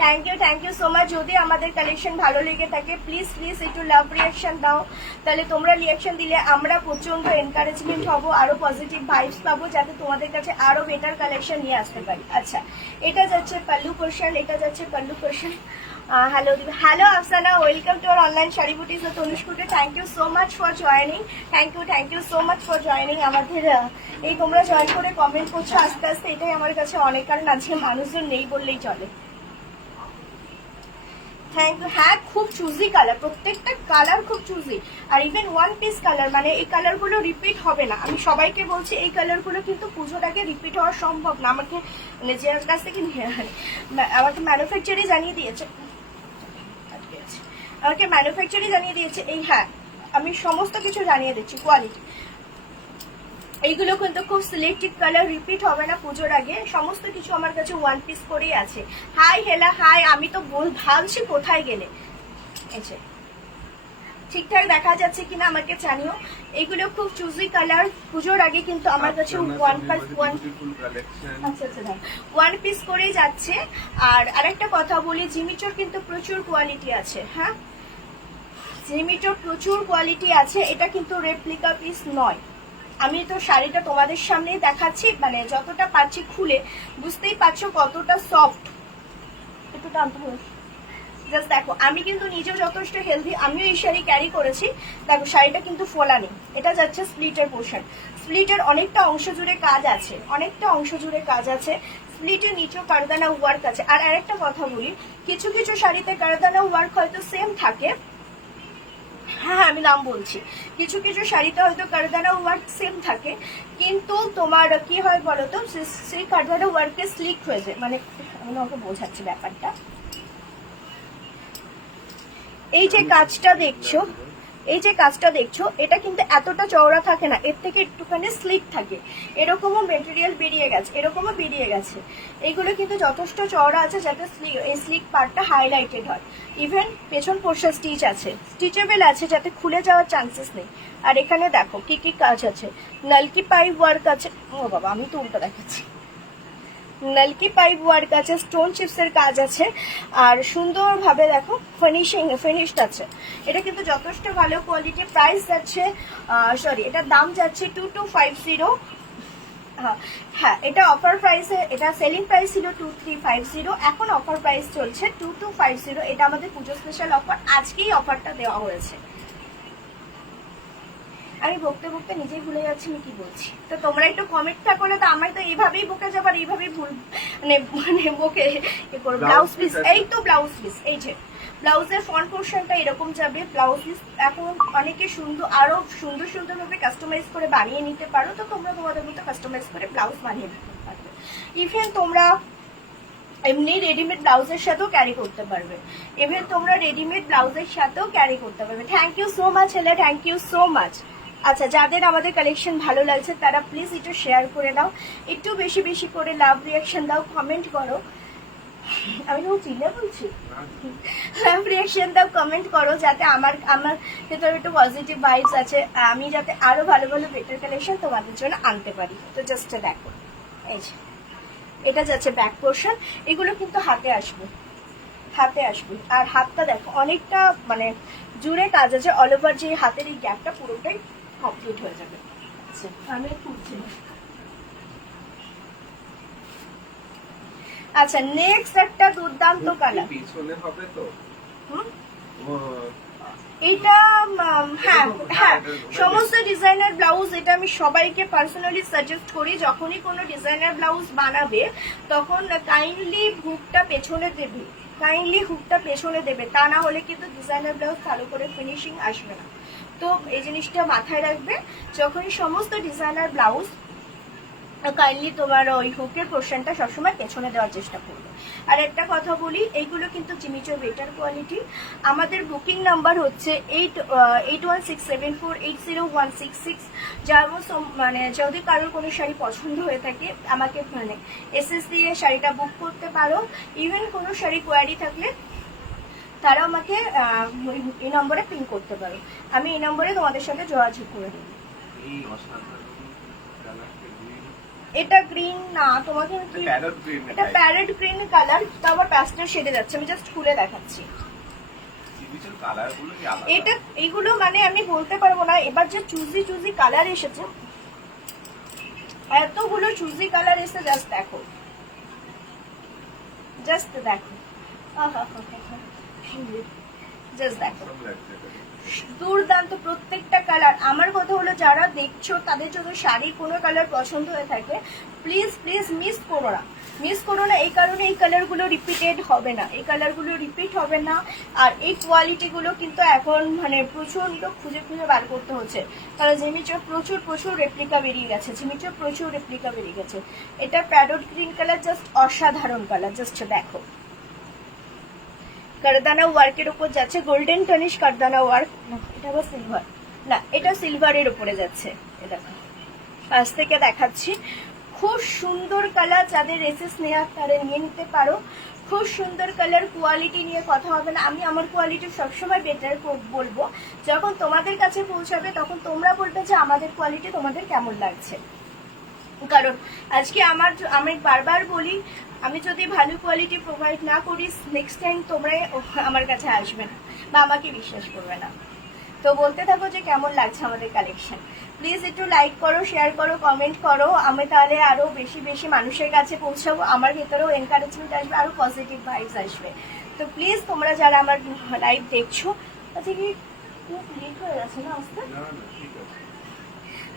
থ্যাংক ইউ সো মাচ। যদি আমাদের কালেকশন ভালো লেগে থাকে প্লিজ একটু লাভ রিয়াকশন দাও, তাহলে তোমরা রিয়াকশন দিলে আমরা প্রচন্ড এনকারেজমেন্ট হবো, আরো পজিটিভ ভাইবস পাবো, যাতে তোমাদের কাছে আরো বেটার কালেকশন নিয়ে আসতে পারি। আচ্ছা, এটা যাচ্ছে পাল্লু পোর্শন, এটা যাচ্ছে পাল্লু portion. Hello Afsana, welcome to our online sari boutiques তনুষ্কুটে। Thank you so much for joining, thank you so much for joining. আমাদের এই তোমরা জয়েন করে কমেন্ট করছো আস্তে আস্তে, এটাই আমার কাছে অনেক, কারণ আজকে মানুষজন নেই বললেই চলে। Thank you. হ্যাঁ, খুব চুজি কালার, প্রত্যেকটা কালার খুব চুজি, আর ইভেন ওয়ান পিস কালার, মানে এই কালারগুলো রিপিট হবে না। আমি সবাইকে বলছি এই কালারগুলো কিন্তু পুজোর আগে রিপিট হওয়া সম্ভব না। আমাকে নিজের কাছ থেকে আমাকে ম্যানুফ্যাকচারই জানিয়ে দিয়েছে, এই, হ্যাঁ আমি সমস্ত কিছু জানিয়ে দিচ্ছি, কোয়ালিটি এইগুলো কিন্তু খুব সিলেক্টিভ কালার, রিপিট হবে না পুজোর আগে। সমস্ত কিছু আমার কাছে ওয়ান পিস করেই আছে। হাই হেলা হাই, আমি তো ভাবছি কোথায় গেলে। ঠিকঠাক দেখা যাচ্ছে কিনা আমাকে জানিও। এগুলো খুব চুজি কালার, পুজোর আগে কিন্তু আমার কাছে ওয়ান পিস করেই যাচ্ছে। আর আরেকটা কথা বলি, জিমিচোর কিন্তু প্রচুর কোয়ালিটি আছে। হ্যাঁ, জিমিচোর প্রচুর কোয়ালিটি আছে, এটা কিন্তু রেপ্লিকা পিস নয়। আমি তো শাড়িটা তোমাদের সামনেই দেখাচ্ছি, মানে যতটা পাচ্ছি খুলে বুঝতেই পারছো কতটা সফট। একটু টানতে জাস্ট দেখো, আমি কিন্তু নিজেও যথেষ্ট হেলদি, আমিও এই শাড়ি ক্যারি করেছি। দেখো শাড়িটা কিন্তু ফোলা নেই। এটা যাচ্ছে স্প্লিটের পোর্শন, স্প্লিটের অনেকটা অংশ জুড়ে কাজ আছে, স্প্লিটের নিচেও কারদানা ওয়ার্ক আছে। আর আরেকটা কথা বলি, কিছু কিছু শাড়িতে কারদানা ওয়ার্ক হয়তো সেম থাকে, হ্যাঁ আমি নাম বলছি, কিছু কিছু শাড়িতে হয়তো কারদানা ওয়ার্ক সেম থাকে, কিন্তু তোমার কি হয় বলতো, সেই কারদানা ওয়ার্কে স্লিক হয়ে যায়। মানে আমি ওকে বোঝাচ্ছি ব্যাপারটা। এই যে কাজটা দেখছো, এটা কিন্তু এতটা চওড়া থাকে না, এর থেকে একটুখানি স্লিক থাকে। এরকমও মেটেরিয়াল বেরিয়ে গেছে। এইগুলো কিন্তু যথেষ্ট চওড়া আছে, যাতে এই স্লিক পার্টটা হাইলাইটেড হয়। ইভেন পেছন পোর্শন স্টিচেবল আছে, যাতে খুলে যাওয়ার চান্সেস নেই। আর এখানে দেখো কি কি কাজ আছে, নলকি পাইপ ওয়ার্ক আছে। ও বাবা, আমি তো উল্টো দেখাচ্ছি। নলকি পাইপ ওয়ার্ক আছে, স্টোন চিপসের কাজ আছে, আর সুন্দরভাবে দেখো ফিনিশড আছে। এটা কিন্তু যথেষ্ট ভালো কোয়ালিটি। প্রাইস যাচ্ছে, এটার দাম যাচ্ছে 2250। হ্যাঁ, এটা অফার প্রাইসে, এটা সেলিং প্রাইস ছিল 2350, এখন অফার প্রাইস চলছে 2250। এটা আমাদের পুজো স্পেশাল অফার, আজকেই অফারটা দেওয়া হয়েছে। আমি বকতে নিজেই ভুলে যাচ্ছি আমি কি বলছি। তো তোমরা একটু কমেন্টটা করলে তো আমার তো এইভাবেই বকে যাবার, এইভাবেই ভুল মানে বকে করো। ব্লাউজ পিস, এই তো ব্লাউজ পিস, এই যে ব্লাউজের ফ্রন্ট পোর্শনটা এরকম যাবে। ব্লাউজ পিস এখন অনেকে আরো সুন্দর ভাবে কাস্টমাইজ করে বানিয়ে নিতে পারো, তো তোমরা তোমাদের মতো কাস্টমাইজ করে ব্লাউজ বানিয়ে নিতে পারবে। ইভেন তোমরা এমনি রেডিমেড ব্লাউজের সাথেও ক্যারি করতে পারবে। থ্যাংক ইউ সো মাচ হেলা, থ্যাংক ইউ সো মাচ। আচ্ছা, যাদের আমাদের কালেকশন ভালো লাগছে তারা প্লিজ একটু শেয়ার করে দাও, একটু বেশি করে লাভ রিয়াকশন দাও, কমেন্ট করো। আমি তো চিল্লা বলছি। না, লাইভ রিঅ্যাকশন দাও, কমেন্ট করো, যাতে আমার আমার ভেতরে একটু পজিটিভ ভাইবস আছে, আমি যাতে আরো ভালো ভালো বেটার কালেকশন তোমাদের জন্য আনতে পারি। তো জাস্ট দেখো, এই যে এটা যাচ্ছে ব্যাক পোর্শন, এগুলো কিন্তু হাতে আসবে, হাতে আসবে। আর হাতটা দেখো অনেকটা মানে জুড়ে কাজ আছে, অল ওভার যে হাতের এই গ্যাপটা পুরোটাই কমপ্লিট হয়ে যাবে। আচ্ছা আমি খুলছি। আচ্ছা নেক্সট একটা দুর্দান্ত কালার, পিছনে হবে তো এটা হ্যাঁ হ্যাঁ সমস্ত ডিজাইনার ব্লাউজ, এটা আমি সবাইকে পার্সোনালি সাজেস্ট করি, যখনই কোনো ডিজাইনার ব্লাউজ বানাবে তখন কাইন্ডলি হুকটা পেছনে দেবে, কাইন্ডলি হুকটা পেছনে দেবে, তা না হলে কিন্তু ডিজাইনার ব্লাউজ ভালো করে ফিনিশিং আসবে না। তো এই জিনিসটা মাথায় রাখবে যখনই সমস্ত ডিজাইনার ব্লাউজ, কাইন্ডলি তোমার ওই হুকের পোর্শনটা সবসময় পেছনে দেওয়ার চেষ্টা করবে। আর একটা কথা বলি, এইগুলো কিন্তু জিমিচুর বেটার কোয়ালিটি। আমাদের বুকিং নাম্বার হচ্ছে 8167480166। যার মানে যদি কারোর কোনো শাড়ি পছন্দ হয়ে থাকে আমাকে মানে এসএস দিয়ে শাড়িটা বুক করতে পারো। ইভেন কোনো শাড়ি কোয়ারি থাকলে তারা আমাকে এই নম্বরে পিন করতে পারো, আমি এই নম্বরে তোমাদের সাথে যোগাযোগ করে দেবো। এটা গ্রিন না, তোমাকে এটা প্যারেট গ্রিন কালার, তো আবার প্যাস্টেল শেডে যাচ্ছে, আমি জাস্ট খুলে দেখাচ্ছি। এটা এইগুলো মানে আমি বলতে পারবো না, এবার যে চুজি কালার এসেছে, এতগুলো চুজি কালার এসে, জাস্ট দেখো, জাস্ট দেখো, জাস্ট দেখো, দুর্দান্ত প্রত্যেকটা কালার। আমার কথা হলো যারা দেখছো তাদের যদি শাড়ি কোনো কালার পছন্দ হয়ে থাকে প্লিজ প্লিজ মিস করো না, মিস করো না। এই কারণে এই কালারগুলো রিপিটেড হবে না, এই কালারগুলো রিপিট হবে না। আর এই কোয়ালিটিগুলো কিন্তু এখন মানে প্রচন্ড খুঁজে খুঁজে বার করতে হচ্ছে, কারণ জিমিচুর প্রচুর রেপ্লিকা বেরিয়ে গেছে, জিমিচুর প্রচুর রেপ্লিকা বেরিয়ে গেছে। এটা প্যারট গ্রিন কালার, জাস্ট অসাধারণ কালার, জাস্ট দেখো। কারদানা ওয়ার্কের উপর যাচ্ছে, গোল্ডেন টনিশ কারদানা ওয়ার্ক, এটা আবার সিলভার না, এটা সিলভারের উপরে যাচ্ছে। এটা পাশ থেকে দেখাচ্ছি, খুব সুন্দর কালার, যাদের এসএস নেওয়া তারা নিয়ে নিতে পারো। খুব সুন্দর কালার, কোয়ালিটি নিয়ে কথা হবে না, আমি আমার কোয়ালিটি সবসময় বেটার বলবো। যখন তোমাদের কাছে পৌঁছাবে তখন তোমরা বলবে যে আমাদের কোয়ালিটি তোমাদের কেমন লাগছে। কারণ আজকে আমি বারবার বলি, আমি যদি ভালো কোয়ালিটি প্রোভাইড না করি নেক্সট টাইম তোমরা আমার কাছে আসবে না বা আমাকে বিশ্বাস করবে না। তো বলতে থাকো যে কেমন লাগছে আমাদের কালেকশন, প্লিজ একটু লাইক করো, শেয়ার করো, কমেন্ট করো, আমি তাহলে আরো বেশি বেশি মানুষের কাছে পৌঁছাবো, আমার ভেতরেও এনকারেজমেন্ট আসবে, আরো পজিটিভ ভাইবস আসবে। তো প্লিজ তোমরা যারা আমার লাইভ দেখছো, আচ্ছা কি খুব লেট হয়ে গেছে না আসতে,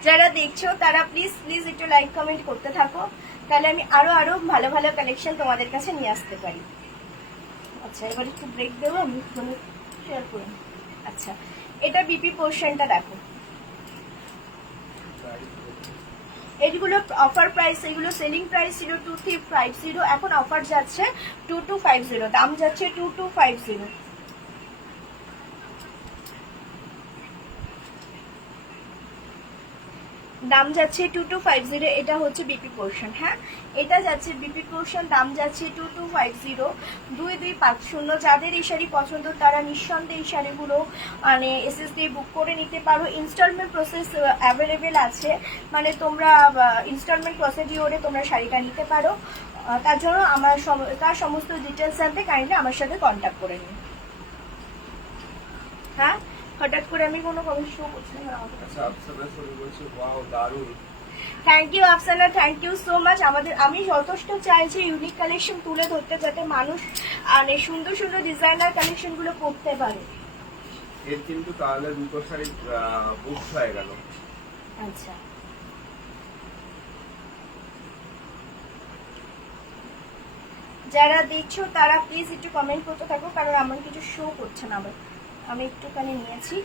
যারা দেখছো তারা প্লিজ প্লিজ একটু লাইক কমেন্ট করতে থাকো, তাহলে আমি আরো আরো ভালো ভালো কালেকশন তোমাদের কাছে নিয়ে আসতে পারি। আচ্ছা এবার একটু ব্রেক দেবো, আমি শেয়ার করি। আচ্ছা এটা বিপি পোর্শনটা দেখো, এগুলো অফার প্রাইস, এগুলো সেলিং প্রাইস ছিল 2350, এখন অফার যাচ্ছে 2250, দাম যাচ্ছে 2250, দাম যাচ্ছে 2250। এটা হচ্ছে বিপি পোর্শন, হ্যাঁ এটা যাচ্ছে বিপি পোর্শন, দাম যাচ্ছে 2250 2250। যাদের এই শাড়ি পছন্দ তারা নিঃসন্দেহে এই শাড়িগুলো মানে এসএস দিয়ে বুক করে নিতে পারো। ইনস্টলমেন্ট প্রসেস অ্যাভেলেবেল আছে, মানে তোমরা ইনস্টলমেন্ট প্রসিডিওরে তোমরা শাড়িটা নিতে পারো। তার জন্য তার সমস্ত ডিটেলস জানতে কাইন্ডলি আমার সাথে কন্ট্যাক্ট করে নিন। হ্যাঁ হঠাৎ করে আমি কোনো কমেন্ট শো করছি না। Thank you Afsana, thank you so much. আমি যথেষ্ট চাই যে ইউনিক কালেকশন তুলে ধরতে, যাতে মানুষ মানে সুন্দর সুন্দর ডিজাইনার কালেকশন গুলো পড়তে পারে। এর কিন্তু তাহলে দুটো শাড়ি বুক হয়ে গেল। আচ্ছা যারা দেখছো তারা প্লিজ একটু কমেন্ট করতে থাকো, কারণ আমার কিছু শো করছে না, আবার আমি একটুখানি নিয়েছি।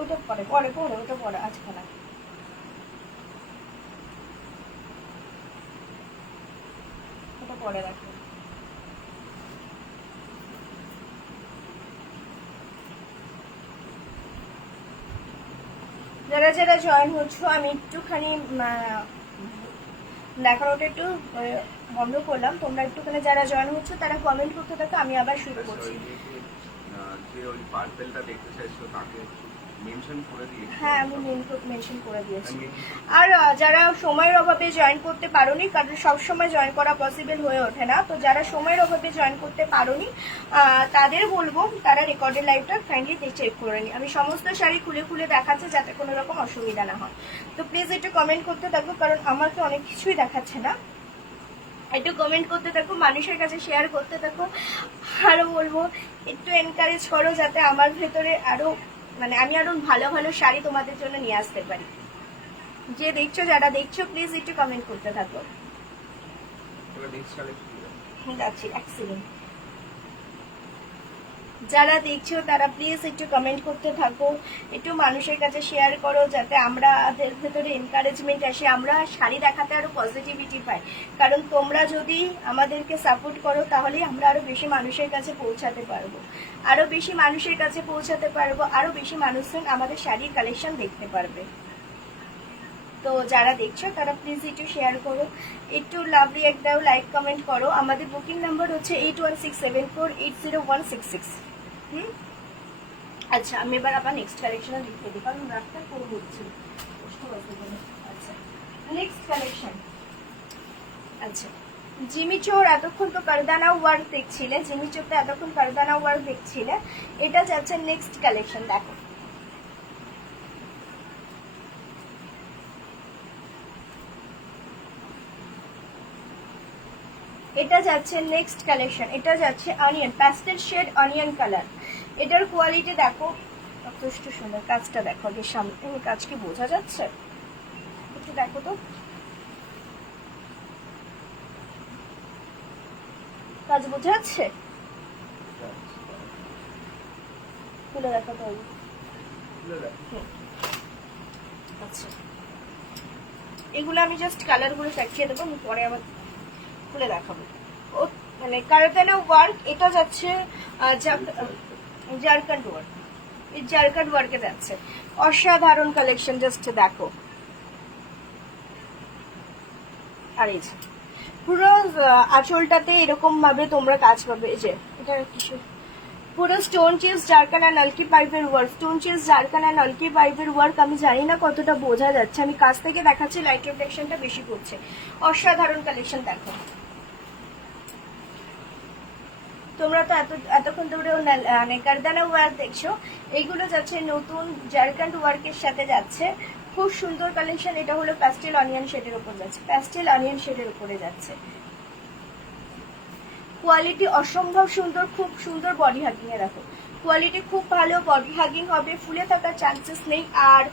ওটা পরে পরে পরে ওটা পরে, আজকে না, ওটা পরে রাখো। যারা যারা জয়েন হচ্ছ আমি একটুখানি দেখানোটা একটু বন্ধ করলাম, তোমরা একটুখানি যারা জয়েন হচ্ছ তারা কমেন্ট করতে থাকো, আমি আবার শুরু করছি। যে ওই পার্পেলটা দেখতে চাইছো তাকে মেনশন করে দিয়েছি। হ্যাঁ আমি মেনশন করে দিয়েছি। আর যারা সময়ের অভাবে জয়েন করতে পারোনি, কারণ সব সময় জয়েন করা পসিবল হয়ে ওঠে না, তো যারা সময়ের অভাবে জয়েন করতে পারোনি তাদের বলবো তারা রেকর্ডেড লাইভটা কাইন্ডলি চেক করে নি। আমি সমস্ত শাড়ি খুলে খুলে দেখাচ্ছি যাতে কোনো রকম অসুবিধা না হয়। তো প্লিজ একটু কমেন্ট করতে থাকো, কারণ আমাকে অনেক কিছুই দেখাচ্ছে না। একটু কমেন্ট করতে থাকো, মানুষের কাছে শেয়ার করতে থাকো। আরো বলবো একটু এনকারেজ করো যাতে আমার ভেতরে আরো আমি আরো ভালো ভালো শাড়ি তোমাদের জন্য নিয়ে আসতে পারি। যে দেখছো, যারা দেখছো প্লিজ একটু কমেন্ট করতে থাকো। যাচ্ছি এক সেকেন্ড। যারা দেখছো তারা প্লিজ একটু কমেন্ট করতে থাকো, একটু মানুষের কাছে শেয়ার করো যাতে আমাদের ভেতরে এনকারেজমেন্ট আসে, আমরা শাড়ি দেখাতে আরো পজিটিভিটি পাই। কারণ তোমরা যদি আমাদেরকে সাপোর্ট করো তাহলেই আমরা আরো বেশি মানুষের কাছে পৌঁছাতে পারবো, আরো বেশি মানুষের কাছে পৌঁছাতে পারবো, আরো বেশি মানুষজন আমাদের শাড়ির কালেকশন দেখতে পারবে। তো যারা দেখছো তারা প্লিজ একটু শেয়ার করো, একটু লাভ রিঅ্যাক্ট দাও, লাইক কমেন্ট করো। আমাদের বুকিং নাম্বার হচ্ছে 8167480166। আচ্ছা আমি এবার আবার নেক্সট কালেকশনে লিখে দিই, কারণ রাস্তা করে বলছি। আচ্ছা নেক্সট কালেকশন। আচ্ছা জিমিচোর এতক্ষণ তো কারদানা ওয়ার্ক দেখছিলে, জিমিচোরটা এতক্ষণ কারদানা ওয়ার্ক দেখছিলে, এটা যাচ্ছে নেক্সট কালেকশন। দেখো এটা যাচ্ছে নেক্সট কালেকশন, এটা যাচ্ছে onion pastel shade onion colour. এটার কোয়ালিটি দেখো যথেষ্ট সুন্দর, কাজটা দেখো, যে সামনে কাজ কি বোঝা যাচ্ছে একটু দেখো তো, কাজ বোঝা যাচ্ছে? খুলে দেখো তো। আচ্ছা এগুলো আমি জাস্ট কালার গুলো দেখিয়ে দেবো, আমি পরে আবার খুলে দেখাবো। ও কারদানা ওয়ার্ক, এটা যাচ্ছে জারকান্ড ওয়ার্ক, এই জারকান্ড ওয়ার্কে যাচ্ছে অসাধারণ কালেকশন, জাস্ট দেখো। আর এই যে পুরো আঁচলটাতে এরকম ভাবে তোমরা কাজ পাবে। এই যে এটা কিছু পুরো স্টোন চিজ জারকান আর নালকি পাইপের ওয়ার্ক, স্টোন চিজ জারকান আর নালকি পাইপের ওয়ার্ক। আমি জানি না কতটা বোঝা যাচ্ছে, আমি কাছ থেকে দেখাচ্ছি, লাইট রিফ্লেকশনটা বেশি করছে। অসাধারণ কালেকশন দেখো। তোমরা তো এতক্ষণ ধরে কারদানা ওয়ার্ক দেখছো, এইগুলো যাচ্ছে নতুন জারকান্ড ওয়ার্কের সাথে যাচ্ছে, খুব সুন্দর কালেকশন। এটা হলো প্যাস্টেল অনিয়ন শেডের উপর যাচ্ছে, প্যাস্টেল অনিয়ন শেডের উপরে যাচ্ছে। কোয়ালিটি অসম্ভব সুন্দর, খুব সুন্দর বডি হাগিং এ রাখো, কোয়ালিটি খুব ভালো, বডি হাগিং হবে, ফুলে থাকার চান্সেস নেই। আর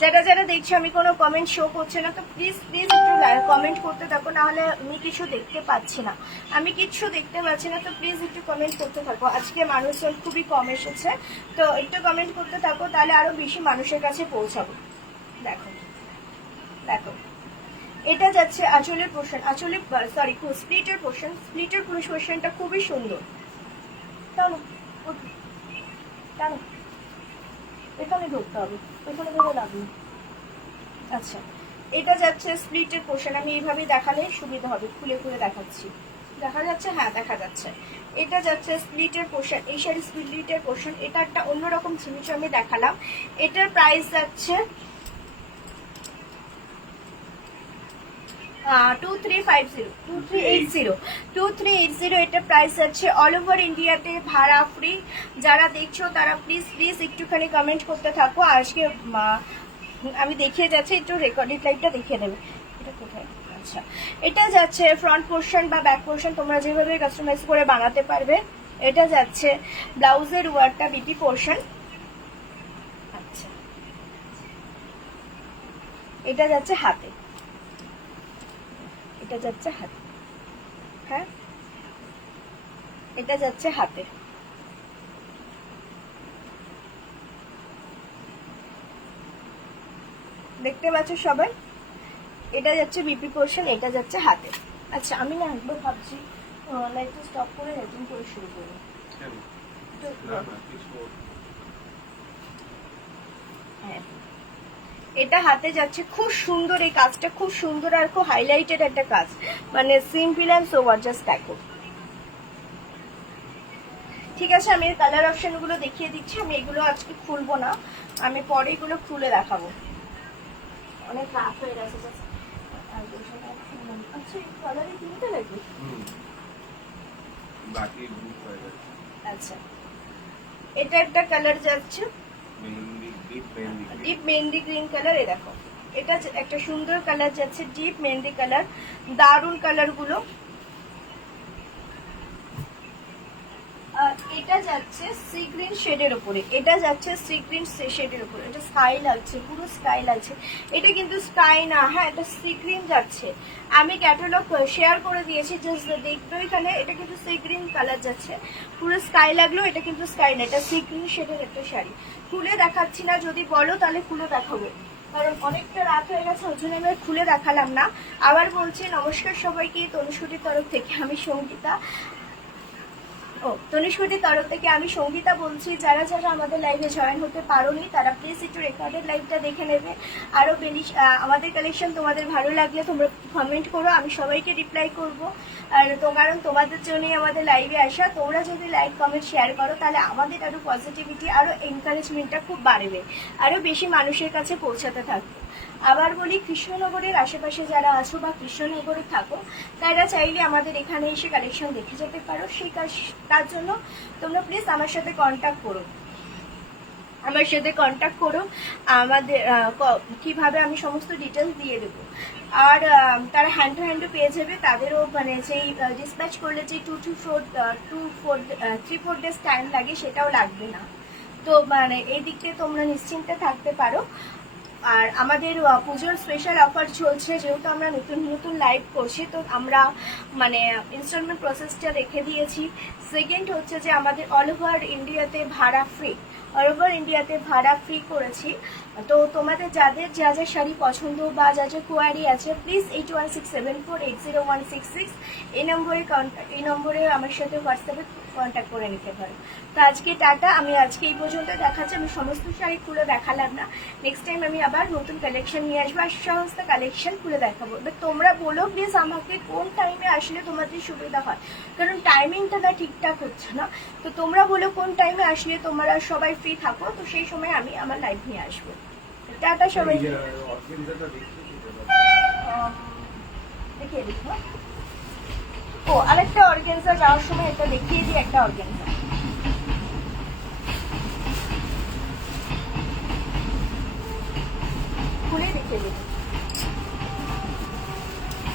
যারা যারা দেখছো আমি কোনো কমেন্ট শো করছে না, তো প্লিজ প্লিজ একটু কমেন্ট করতে থাকো, নাহলে আমি কিছু দেখতে পাচ্ছি না, আমি কিছু দেখতে পাচ্ছি না। তো প্লিজ একটু কমেন্ট করতে থাকো। আজকে মানুষজন খুবই কম এসেছে, তো একটু কমেন্ট করতে থাকো, তাহলে আরো বেশি মানুষের কাছে পৌঁছাবো। দেখো দেখো এটা যাচ্ছে আঁচলের পোর্শন, আঁচলের সরি স্প্লিটের পোর্শন, স্প্লিটের পোর্শনটা খুবই সুন্দর। টানো টানো, এখানে ধরতে হবে, এখানে ধরে লাগবে। আচ্ছা এটা যাচ্ছে স্প্লিটের পোর্শন, আমি এইভাবেই দেখালে সুবিধা হবে, খুলে খুলে দেখাচ্ছি। দেখা যাচ্ছে? হ্যাঁ দেখা যাচ্ছে। এটা যাচ্ছে স্প্লিটের পোর্শন, এই শাড়ি স্প্লিটের পোর্শন। এটা একটা অন্যরকম জিনিস আমি দেখালাম। এটার প্রাইস যাচ্ছে 2380 এটা প্রাইস আছে। অল ওভার ইন্ডিয়াতে ভাড়া ফ্রি। যারা দেখছো তারা প্লিজ প্লিজ একটুখানি কমেন্ট করতে থাকো। আজকে আমি দেখিয়ে যাচ্ছি, একটু রেকর্ডেড লাইভটা দেখিয়ে দেবে। এটা কোথায়? আচ্ছা এটা যাচ্ছে ফ্রন্ট পোর্শন বা ব্যাক পোর্শন, তোমরা যেভাবে কাস্টমাইজ করে বানাতে পারবে। এটা যাচ্ছে ব্লাউজের ওয়ার্কটা বিপি পোর্শন। আচ্ছা এটা যাচ্ছে হাতে, এটা যাচ্ছে হাতে, হ্যাঁ এটা যাচ্ছে হাতে। দেখতে পাচ্ছ সবাই? এটা যাচ্ছে বিপি পোর্শন, এটা যাচ্ছে হাতে। আচ্ছা আমি না একবার ভাবছি লাইটটা স্টপ করে নতুন করে শুরু করবো। না না কিছু হ্যাঁ, এটা হাতে যাচ্ছে, খুব সুন্দর এই কাজটা, খুব সুন্দর আর খুব হাইলাইটেড একটা কাজ, মানে সিম্পল অ্যান্ড সোবার, জাস্ট দেখো। ঠিক আছে, আমি কালার অপশন গুলো দেখিয়ে দিচ্ছি। আমি এগুলো আজকে খুলবো না, আমি পরে এগুলো খুলে দেখাবো। অনেক রাত হয়ে গেছে। আচ্ছা, এই কালারে কিনতে লাগবে। বাকি বুক হয়ে গেছে। আচ্ছা, এটা একটা কালার যাচ্ছে mehndi, deep mehndi green colour. এ দেখো, এটা একটা সুন্দর কালার যাচ্ছে, ডিপ মেহেন্দি কালার, দারুন কালার গুলো। এটা যাচ্ছে সি গ্রিন শেডের উপরে, এটা যাচ্ছে সি গ্রিন শেডের উপরে। এটা স্কাই লাগছে, পুরো স্কাই লাগছে। এটা কিন্তু স্কাই না, হ্যাঁ এটা সি গ্রিন যাচ্ছে। আমি ক্যাটালগ শেয়ার করে দিয়েছি, জাস্ট দেখবে এখানে। এটা কিন্তু সি গ্রিন কালার যাচ্ছে, পুরো স্কাই লাগলো। এটা কিন্তু স্কাই না, এটা সি গ্রিন শেডের একটা শাড়ি। খুলে দেখাচ্ছি না, যদি বলো তাহলে খুলে দেখাবো, কারণ অনেকটা রাত হয়ে গেছে, ওই জন্য আমি আর খুলে দেখালাম না। আবার বলছি নমস্কার সবাইকে, তনুশ্রুতির তরফ থেকে আমি সঙ্গীতা। তনুশ্রুতির তরফ থেকে আমি সঙ্গীতা বলছি। যারা যারা আমাদের লাইভে জয়েন হতে পারোনি তারা প্লিজ একটু রেকর্ডেড লাইভটা দেখে নেবে। আরো আমাদের কালেকশন তোমাদের ভালো লাগলে তোমরা কমেন্ট করো, আমি সবাইকে রিপ্লাই করব। আর কারণ তোমাদের জন্যই আমাদের লাইভে আসা। তোমরা যদি লাইক কমেন্ট শেয়ার করো তাহলে আমাদের আরো পজিটিভিটি, আরো এনকারেজমেন্টটা খুব বাড়বে, আরো বেশি মানুষের কাছে পৌঁছাতে থাকবে। আবার বলি, কৃষ্ণনগরের আশেপাশে যারা আছো বা কৃষ্ণনগরে থাকো, তারা চাইলে আমাদের এখানে এসে কালেকশন দেখে যেতে পারো। সেই তার জন্য তোমরা প্লিজ আমার সাথে কন্ট্যাক্ট করো, আমার সাথে কন্ট্যাক্ট করো। আমাদের কিভাবে আমি সমস্ত ডিটেলস দিয়ে দেবো। আর তারা হ্যান্ড টু হ্যান্ডও পেয়ে যাবে। তাদেরও মানে যেই ডিসপ্যাচ করলে যে 3-4 ডেজ টাইম লাগে, সেটাও লাগবে না। তো মানে এই দিক থেকে তোমরা নিশ্চিন্তে থাকতে পারো। আর আমাদের পুজোর স্পেশাল অফার চলছে, যেহেতু আমরা নতুন নতুন লাইভ করছি, তো আমরা মানে ইনস্টলমেন্ট প্রসেসটা রেখে দিয়েছি। সেকেন্ড হচ্ছে যে আমাদের অল ওভার ইন্ডিয়াতে ভাড়া ফ্রি, অল ওভার ইন্ডিয়াতে ভাড়া ফ্রি করেছি। তো তোমাদের যাদের যা যা শাড়ি পছন্দ বা যা যা কোয়ারি আছে, প্লিজ 8167480166 এই নম্বরে আমার সাথে হোয়াটসঅ্যাপে কন্ট্যাক্ট করে নিতে পারো। তো আজকে টাটা, আমি আজকে এই পর্যন্ত দেখাচ্ছি। আমি সমস্ত শাড়ি খুলে দেখালাম না, নেক্সট টাইম আমি আবার নতুন কালেকশন নিয়ে আসবো, আর সমস্ত কালেকশন খুলে দেখাবো। এবার তোমরা বলো প্লিজ আমাকে কোন টাইমে আসলে তোমাদের সুবিধা হয়, কারণ টাইমিংটা না ঠিকঠাক হচ্ছে না। তো তোমরা বলো কোন টাইমে আসলে তোমরা সবাই ফ্রি থাকো, তো সেই সময় আমি আমার লাইভ নিয়ে আসবো। টাটা সবাই, দেখিয়ে দিই। ও আরেকটা অর্গানজা যাওয়ার সময় এটা দেখিয়ে দিই, একটা অর্গানজা। খুলে দেখিয়ে দিই,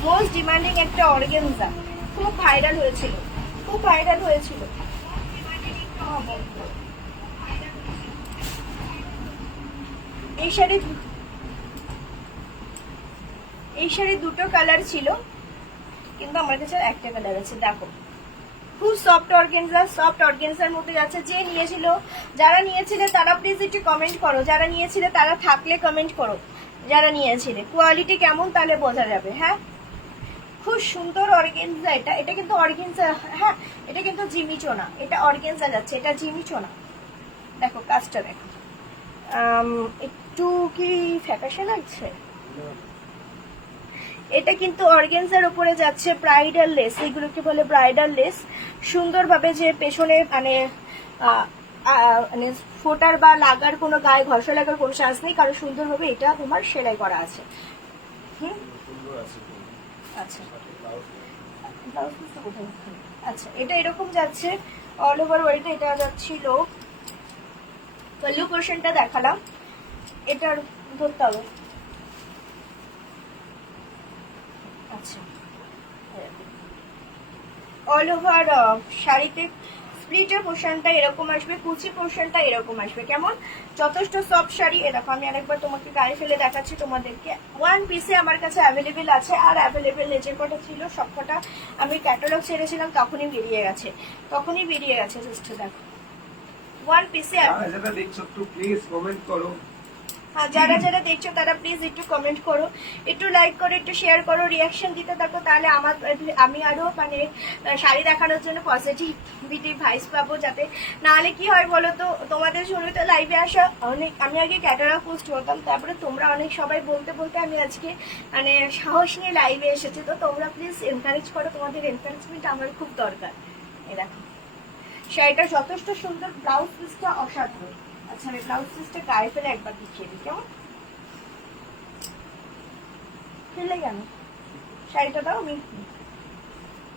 মোস্ট ডিমান্ডিং একটা অর্গানজা, খুব ভাইরাল হয়েছিল, খুব ভাইরাল হয়েছিল। এই শাড়ি দুটো কালার ছিল, কিন্তু আমার কাছে একটা কালার আছে। দেখো, খুব সফট অর্গানজা, সফট অর্গানজার মধ্যে যাচ্ছে। যে নিয়েছিল, যারা নিয়েছিলে তারা প্লিজ একটু কমেন্ট করো, যারা নিয়েছিলে তারা থাকলে কমেন্ট করো, যারা নিয়েছিলে কোয়ালিটি কেমন তাহলে বোঝা যাবে। হ্যাঁ, খুব সুন্দর অর্গানজা। এটা কিন্তু অর্গানজা, হ্যাঁ এটা কিন্তু জিমিচো না, এটা অর্গানজা যাচ্ছে, এটা জিমিচো না। দেখো কাজটা দেখো, একটু কি ফ্যাকাশে লাগছে। এটা কিন্তু অর্গানজার উপরে যাচ্ছে, ব্রাইডাল লেস, এগুলোকে বলে ব্রাইডাল লেস। সুন্দরভাবে যে পেছনে মানে মানে ফোটার বা লাগার কোনো, গায়ে ঘষা লাগার কোনো চান্স নেই, কারণ সুন্দরভাবে এটা তোমার সেলাই করা আছে। আচ্ছা, আচ্ছা এটা এরকম যাচ্ছে অল ওভার ওয়েলটা। এটা যাচ্ছিল, পল্লু পোর্শনটা দেখালাম, এটার ধরতে হবে। আচ্ছা, অল ওভার শাড়িতে স্প্লিটের পোর্শনটা এরকম আসবে, কুচি পোর্শনটা এরকম আসবে। কেমন যথেষ্ট সফট শাড়ি। এরকম আমি আরেকবার তোমাকে গায়ে ফেলে দেখাচ্ছি তোমাদেরকে। ওয়ান পিসে আমার কাছে অ্যাভেলেবেল আছে, আর অ্যাভেলেবেল যে কটা ছিল সবকটা আমি ক্যাটালগ ছেড়েছিলাম তখনই বেরিয়ে গেছে, জাস্ট দেখো ওয়ান পিসে। যারা দেখছো একটু প্লিজ কমেন্ট করো, যারা যারা দেখছো তারা প্লিজ একটু কমেন্ট করো, একটু লাইক করো, একটু শেয়ার করো, রিয়াকশন দিতে থাকো, তাহলে আমি আরো মানে শাড়ি দেখানোর জন্য পজিটিভিটি ভাইস পাবো। যাতে নাহলে কি হয় বলো তো, তোমাদের জন্য তো লাইভে আসা অনেক, আমি আগে ক্যাটালগ পোস্ট করতাম, তারপরে তোমরা অনেক সবাই বলতে বলতে আমি আজকে মানে সাহস নিয়ে লাইভে এসেছি। তো তোমরা প্লিজ এনকারেজ করো, তোমাদের এনকারেজমেন্ট আমার খুব দরকার। এই দেখো শাড়িটা যথেষ্ট সুন্দর, ব্লাউজ পিসটা অসাধারণ। আচ্ছা আমি ব্লাউজ পিসটা গায়ে ফেলে একবার দেখিয়ে দিই, কেমন ফেলে কেন শাড়িটা দাও আমি।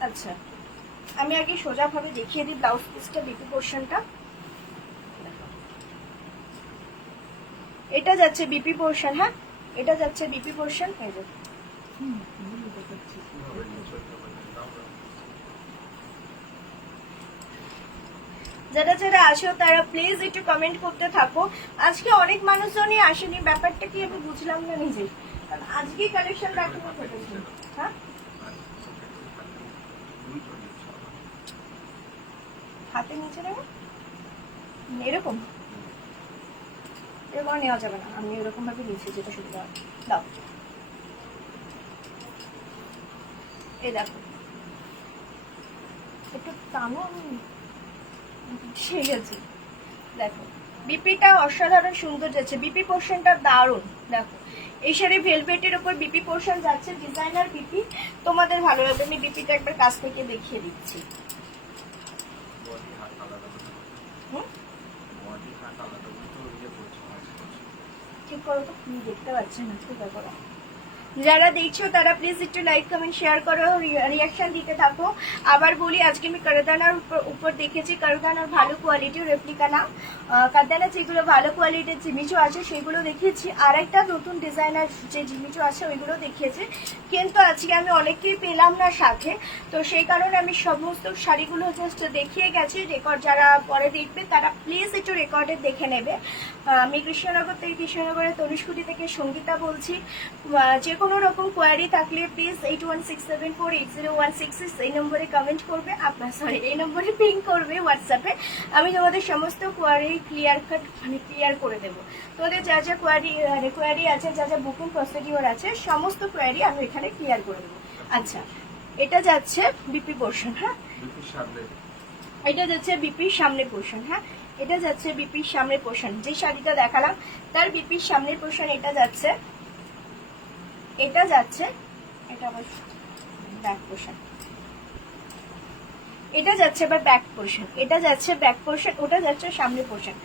আচ্ছা আমি আগে সোজা ভাবে দেখিয়ে দিই ব্লাউজ পিসটা, বিপি পোর্শনটা। এটা যাচ্ছে বিপি পোর্শন, হ্যাঁ এটা যাচ্ছে বিপি পোর্শন। এই যে যারা যারা আসো তারা প্লিজ একটু কমেন্ট করতে থাকো। আজকে অনেক মানুষজনই আসেনি, ব্যাপারটা কি আমি বুঝলাম না নিজে, আজকে কালেকশন রাখবো ফেটেছে। হ্যাঁ হাতে নিচে নেবো এরকম, এরকম নেওয়া যাবে না, আমি এরকম ভাবে নিচে যেটা সুবিধা হয় দাও। এই দেখো একটু টানো, আমি ঠিক আছে। দেখো বিপিটা অসাধারণ সুন্দর যাচ্ছে, বিপি পোর্শনটা দারুণ। দেখো এই শাড়ি ভেলভেটের উপর বিপি পোর্শন যাচ্ছে, ডিজাইনার বিপি, তোমাদের ভালো লাগবে। আমি বিপিটা একবার কাছ থেকে দেখিয়ে দিচ্ছি। ঠিক করো তো, তুমি দেখতে পাচ্ছি না, ঠিক করো। যারা দেখছো তারা প্লিজ একটু লাইক কমেন্ট শেয়ার করো, রিয়াকশন দিতে থাকো। আবার বলি আজকে আমি কারদানার উপর দেখেছি, কারদানার ভালো কোয়ালিটির রেপ্লিকা না, কারদানা যেগুলো ভালো কোয়ালিটির জিমিচু আছে সেগুলো দেখিয়েছি, আর একটা নতুন ডিজাইনার যে জিমিচু আছে ওইগুলো দেখিয়েছি। কিন্তু আজকে আমি অনেককেই পেলাম না সাথে, তো সেই কারণে আমি সমস্ত শাড়িগুলো জাস্ট দেখিয়ে গেছি। রেকর্ড যারা পরে দেখবে তারা প্লিজ একটু রেকর্ডে দেখে নেবে। আমি কৃষ্ণনগর থেকে, কৃষ্ণনগরের তনুষ্কুটি থেকে সঙ্গীতা বলছি। যে কোনো রকম কোয়ারি থাকলে প্লিজ 8167480166 এই নম্বরে কমেন্ট করবে, আপনার সরি এই নম্বরে পিং করবে হোয়াটসঅ্যাপে। আমি তোমাদের সমস্ত কোয়ারি ক্লিয়ার কাট মানে ক্লিয়ার করে দেবো। তোমাদের যা যা কোয়ারি আছে, যা যা বুকিং প্রসিডিওর আছে, সমস্ত কোয়ারি আমি এখানে ক্লিয়ার করে দেবো। আচ্ছা এটা যাচ্ছে বিপি পোর্শন, হ্যাঁ এটা যাচ্ছে বিপির সামনে পোর্শন, হ্যাঁ এটা যাচ্ছে বিপির সামনে পোর্শন। যে শাড়িটা দেখালাম তার বিপির সামনের পোর্শন এটা যাচ্ছে, এটা যাচ্ছে, এটা আবার ব্যাক পোর্শন, এটা যাচ্ছে আবার ব্যাক পোর্শন, এটা যাচ্ছে ব্যাক পোর্শন, ওটা যাচ্ছে সামনে পোর্শন,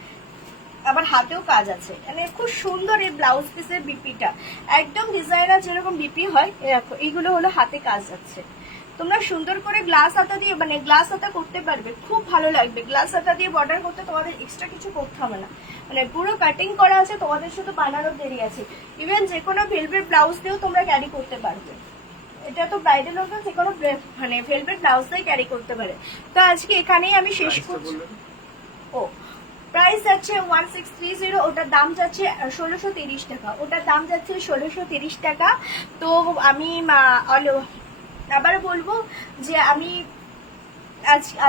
আবার হাতেও কাজ আছে। মানে খুব সুন্দর এই ব্লাউজ পিসের বিপিটা, একদম ডিজাইনার যেরকম বিপি হয় এরকম। এইগুলো হলো হাতে কাজ আছে, তোমরা সুন্দর করে গ্লাস হাতা দিয়ে মানে গ্লাস হাতা করতে পারবে, খুব ভালো লাগবে। গ্লাস হাতা দিয়ে বর্ডার করতে তোমাদের এক্সট্রা কিছু করতে হবে না, মানে পুরো কাটিং করা আছে, তোমাদের শুধু বানানোর দেরি আছে। ইভেন যে কোনো ভেলভেট ব্লাউজ দিয়েও তোমরা ক্যারি করতে পারবে, এটা তো ব্রাইডাল হোক যে কোনো মানে ভেলভেট ব্লাউজ দিয়ে ক্যারি করতে পারে। তো আজকে এখানেই আমি শেষ করছি। ও প্রাইস যাচ্ছে 1630, ওটার দাম যাচ্ছে 1630 টাকা, ওটার দাম যাচ্ছে 1630 টাকা। তো আমি আবার বলবো যে আমি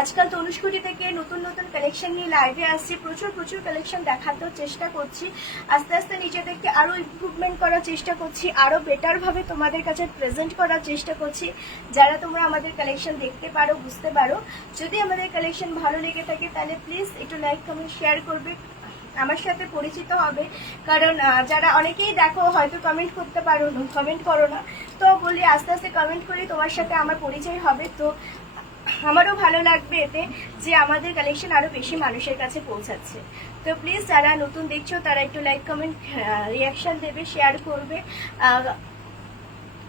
আজকাল তনুষ্কুটি থেকে নতুন নতুন কালেকশন নিয়ে লাইভে আসছি, প্রচুর প্রচুর কালেকশন দেখাতেও চেষ্টা করছি। আস্তে আস্তে নিজেদেরকে আরো ইমপ্রুভমেন্ট করার চেষ্টা করছি, আরো বেটার ভাবে তোমাদের কাছে প্রেজেন্ট করার চেষ্টা করছি, যারা তোমরা আমাদের কালেকশন দেখতে পারো, বুঝতে পারো। যদি আমাদের কালেকশন ভালো লেগে থাকে তাহলে প্লিজ একটু লাইক কমেন্ট শেয়ার করবে, আমার সাথে পরিচিত হবে। কারণ যারা অনেকেই দেখো হয়তো কমেন্ট করতে পারো না, কমেন্ট করো না, তো বলি আস্তে আস্তে কমেন্ট করে তোমার সাথে আমার পরিচয় হবে। তো আমারও ভালো লাগবে এতে যে আমাদের কালেকশন আরো বেশি মানুষের কাছে পৌঁছাচ্ছে। তো প্লিজ যারা নতুন দেখছো তারা একটু লাইক কমেন্ট রিয়াকশন দেবে, শেয়ার করবে।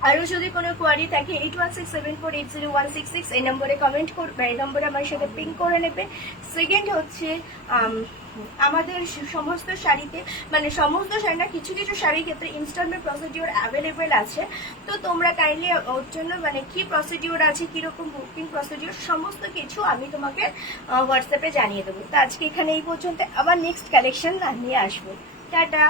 আরো যদি কোনো কোয়ারি থাকে 8167480166 এই নম্বরে কমেন্ট করবে, এই নম্বরে আমার সাথে পিং করে নেবে। সেকেন্ড হচ্ছে আমাদের সমস্ত শাড়িতে মানে সমস্ত শাড়ি না, কিছু কিছু শাড়ির ক্ষেত্রে ইনস্টলমেন্ট প্রসিডিওর অ্যাভেলেবেল আছে। তো তোমরা কাইন্ডলি ওর জন্য মানে কি প্রসিডিওর আছে, কিরকম বুকিং প্রসিডিওর, সমস্ত কিছু আমি তোমাকে হোয়াটসঅ্যাপে জানিয়ে দেবো। তো আজকে এখানে এই পর্যন্ত, আবার নেক্সট কালেকশন নিয়ে আসবো। টাটা।